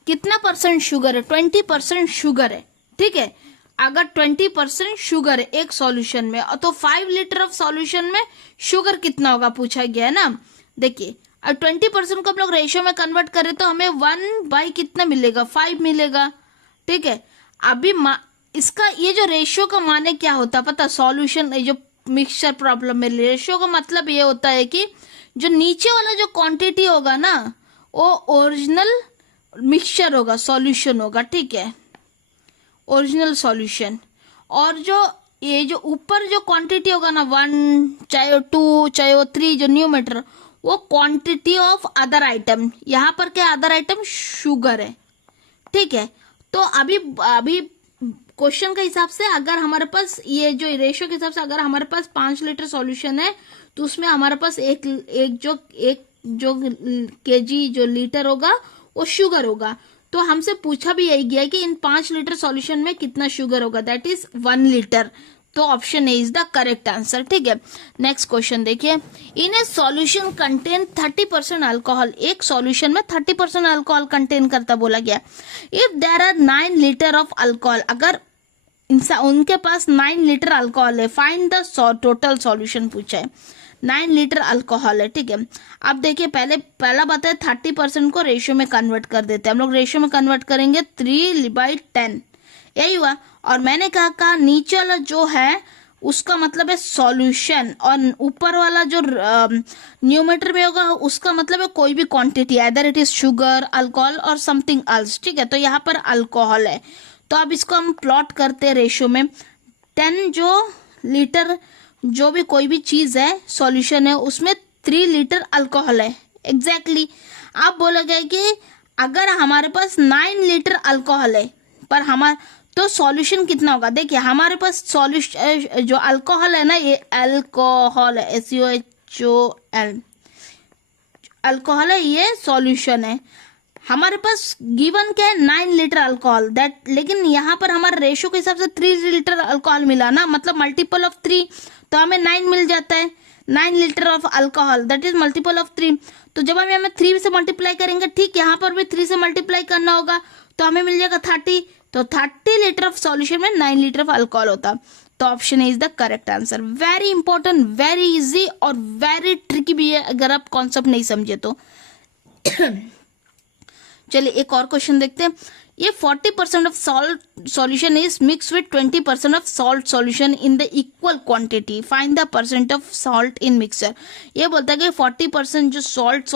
कितना परसेंट शुगर है, 20% शुगर है, ठीक है। अगर 20% शुगर है एक सॉल्यूशन में, तो 5 लीटर ऑफ सॉल्यूशन में शुगर कितना होगा पूछा गया है ना। देखिए अब 20% को हम लोग रेशियो में कन्वर्ट करें तो हमें 1 कितना मिलेगा, 5 मिलेगा, ठीक है। अभी इसका ये जो रेशियो का माने क्या होता है पता, सॉल्यूशन जो मिक्सचर प्रॉब्लम में रेशियो का मतलब ये होता है कि जो नीचे वाला जो क्वांटिटी होगा ना वो ओरिजिनल मिक्सचर होगा, सॉल्यूशन होगा, ठीक है, ओरिजिनल सॉल्यूशन, और जो ये जो ऊपर जो क्वांटिटी होगा ना 1 चाहे वो 2 चाहे वो 3 जो न्यूमेटर, वो क्वांटिटी ऑफ अदर आइटम, यहाँ पर क्या अदर आइटम शुगर है, ठीक है। तो अभी क्वेश्चन के हिसाब से अगर हमारे पास ये जो रेशियो के हिसाब से अगर हमारे पास 5 लीटर सॉल्यूशन है तो उसमें हमारे पास एक जो केजी जो लीटर होगा वो शुगर होगा। तो हमसे पूछा भी यही गया कि इन 5 लीटर सॉल्यूशन में कितना शुगर होगा, दैट इज 1 लीटर, तो option A is the correct answer, ठीक है। नेक्स्ट क्वेश्चन देखिए, in a solution contain 30% alcohol, एक सॉल्यूशन में 30% अल्कोहल कंटेन करता बोला गया। If there are 9 litre of alcohol, अगर उनके पास 9 लीटर अल्कोहल है, फाइंड द टोटल सॉल्यूशन पूछा है, 9 लीटर अल्कोहल है, ठीक है। अब देखिए पहला बात है 30% को रेशियो में कन्वर्ट कर देते हैं, हम लोग रेशियो में कन्वर्ट करेंगे 3/10, यही हुआ। और मैंने कहा नीचे वाला जो है उसका मतलब है सॉल्यूशन, और ऊपर वाला जो न्यूमेटर में होगा उसका मतलब है कोई भी quantity, either it is sugar, alcohol और समथिंग एल्स, ठीक है। तो यहाँ पर अल्कोहल है, तो अब इसको हम प्लॉट करते हैं रेशियो में, 10 जो लीटर जो भी कोई भी चीज है सॉल्यूशन है उसमें 3 लीटर अल्कोहल है, एग्जैक्टली। आप बोलोगे कि अगर हमारे पास 9 लीटर अल्कोहल है पर हमारा तो सॉल्यूशन कितना होगा, देखिए हमारे पास सॉल्यूशन जो अल्कोहल है ना, ये अल्कोहल है, SUHOL, अल्कोहल है, ये सॉल्यूशन है। हमारे पास गिवन क्या है 9 लीटर अल्कोहल दैट, लेकिन यहाँ पर हमारे रेशो के हिसाब से 3 लीटर अल्कोहल मिला ना, मतलब मल्टीपल ऑफ 3, तो हमें 9 मिल जाता है। 9 litre of alcohol that is multiple of 3। तो जब हमें 3 से मल्टीप्लाई करेंगे, ठीक यहाँ पर भी 3 से मल्टीप्लाई करना होगा, तो हमें मिल जाएगा 30। तो 30 लीटर ऑफ सॉल्यूशन में 9 लीटर ऑफ अल्कोहल होता। तो option is the correct answer. Very important, very easy और वेरी ट्रिकी भी है अगर आप कॉन्सेप्ट नहीं समझे तो। चलिए एक और क्वेश्चन देखते हैं। ये 40% of salt solution is mix with 20% of salt solution in the equal quantity, find the percent of salt in mixture. ये बोलता है कि 40% जो सॉल्ट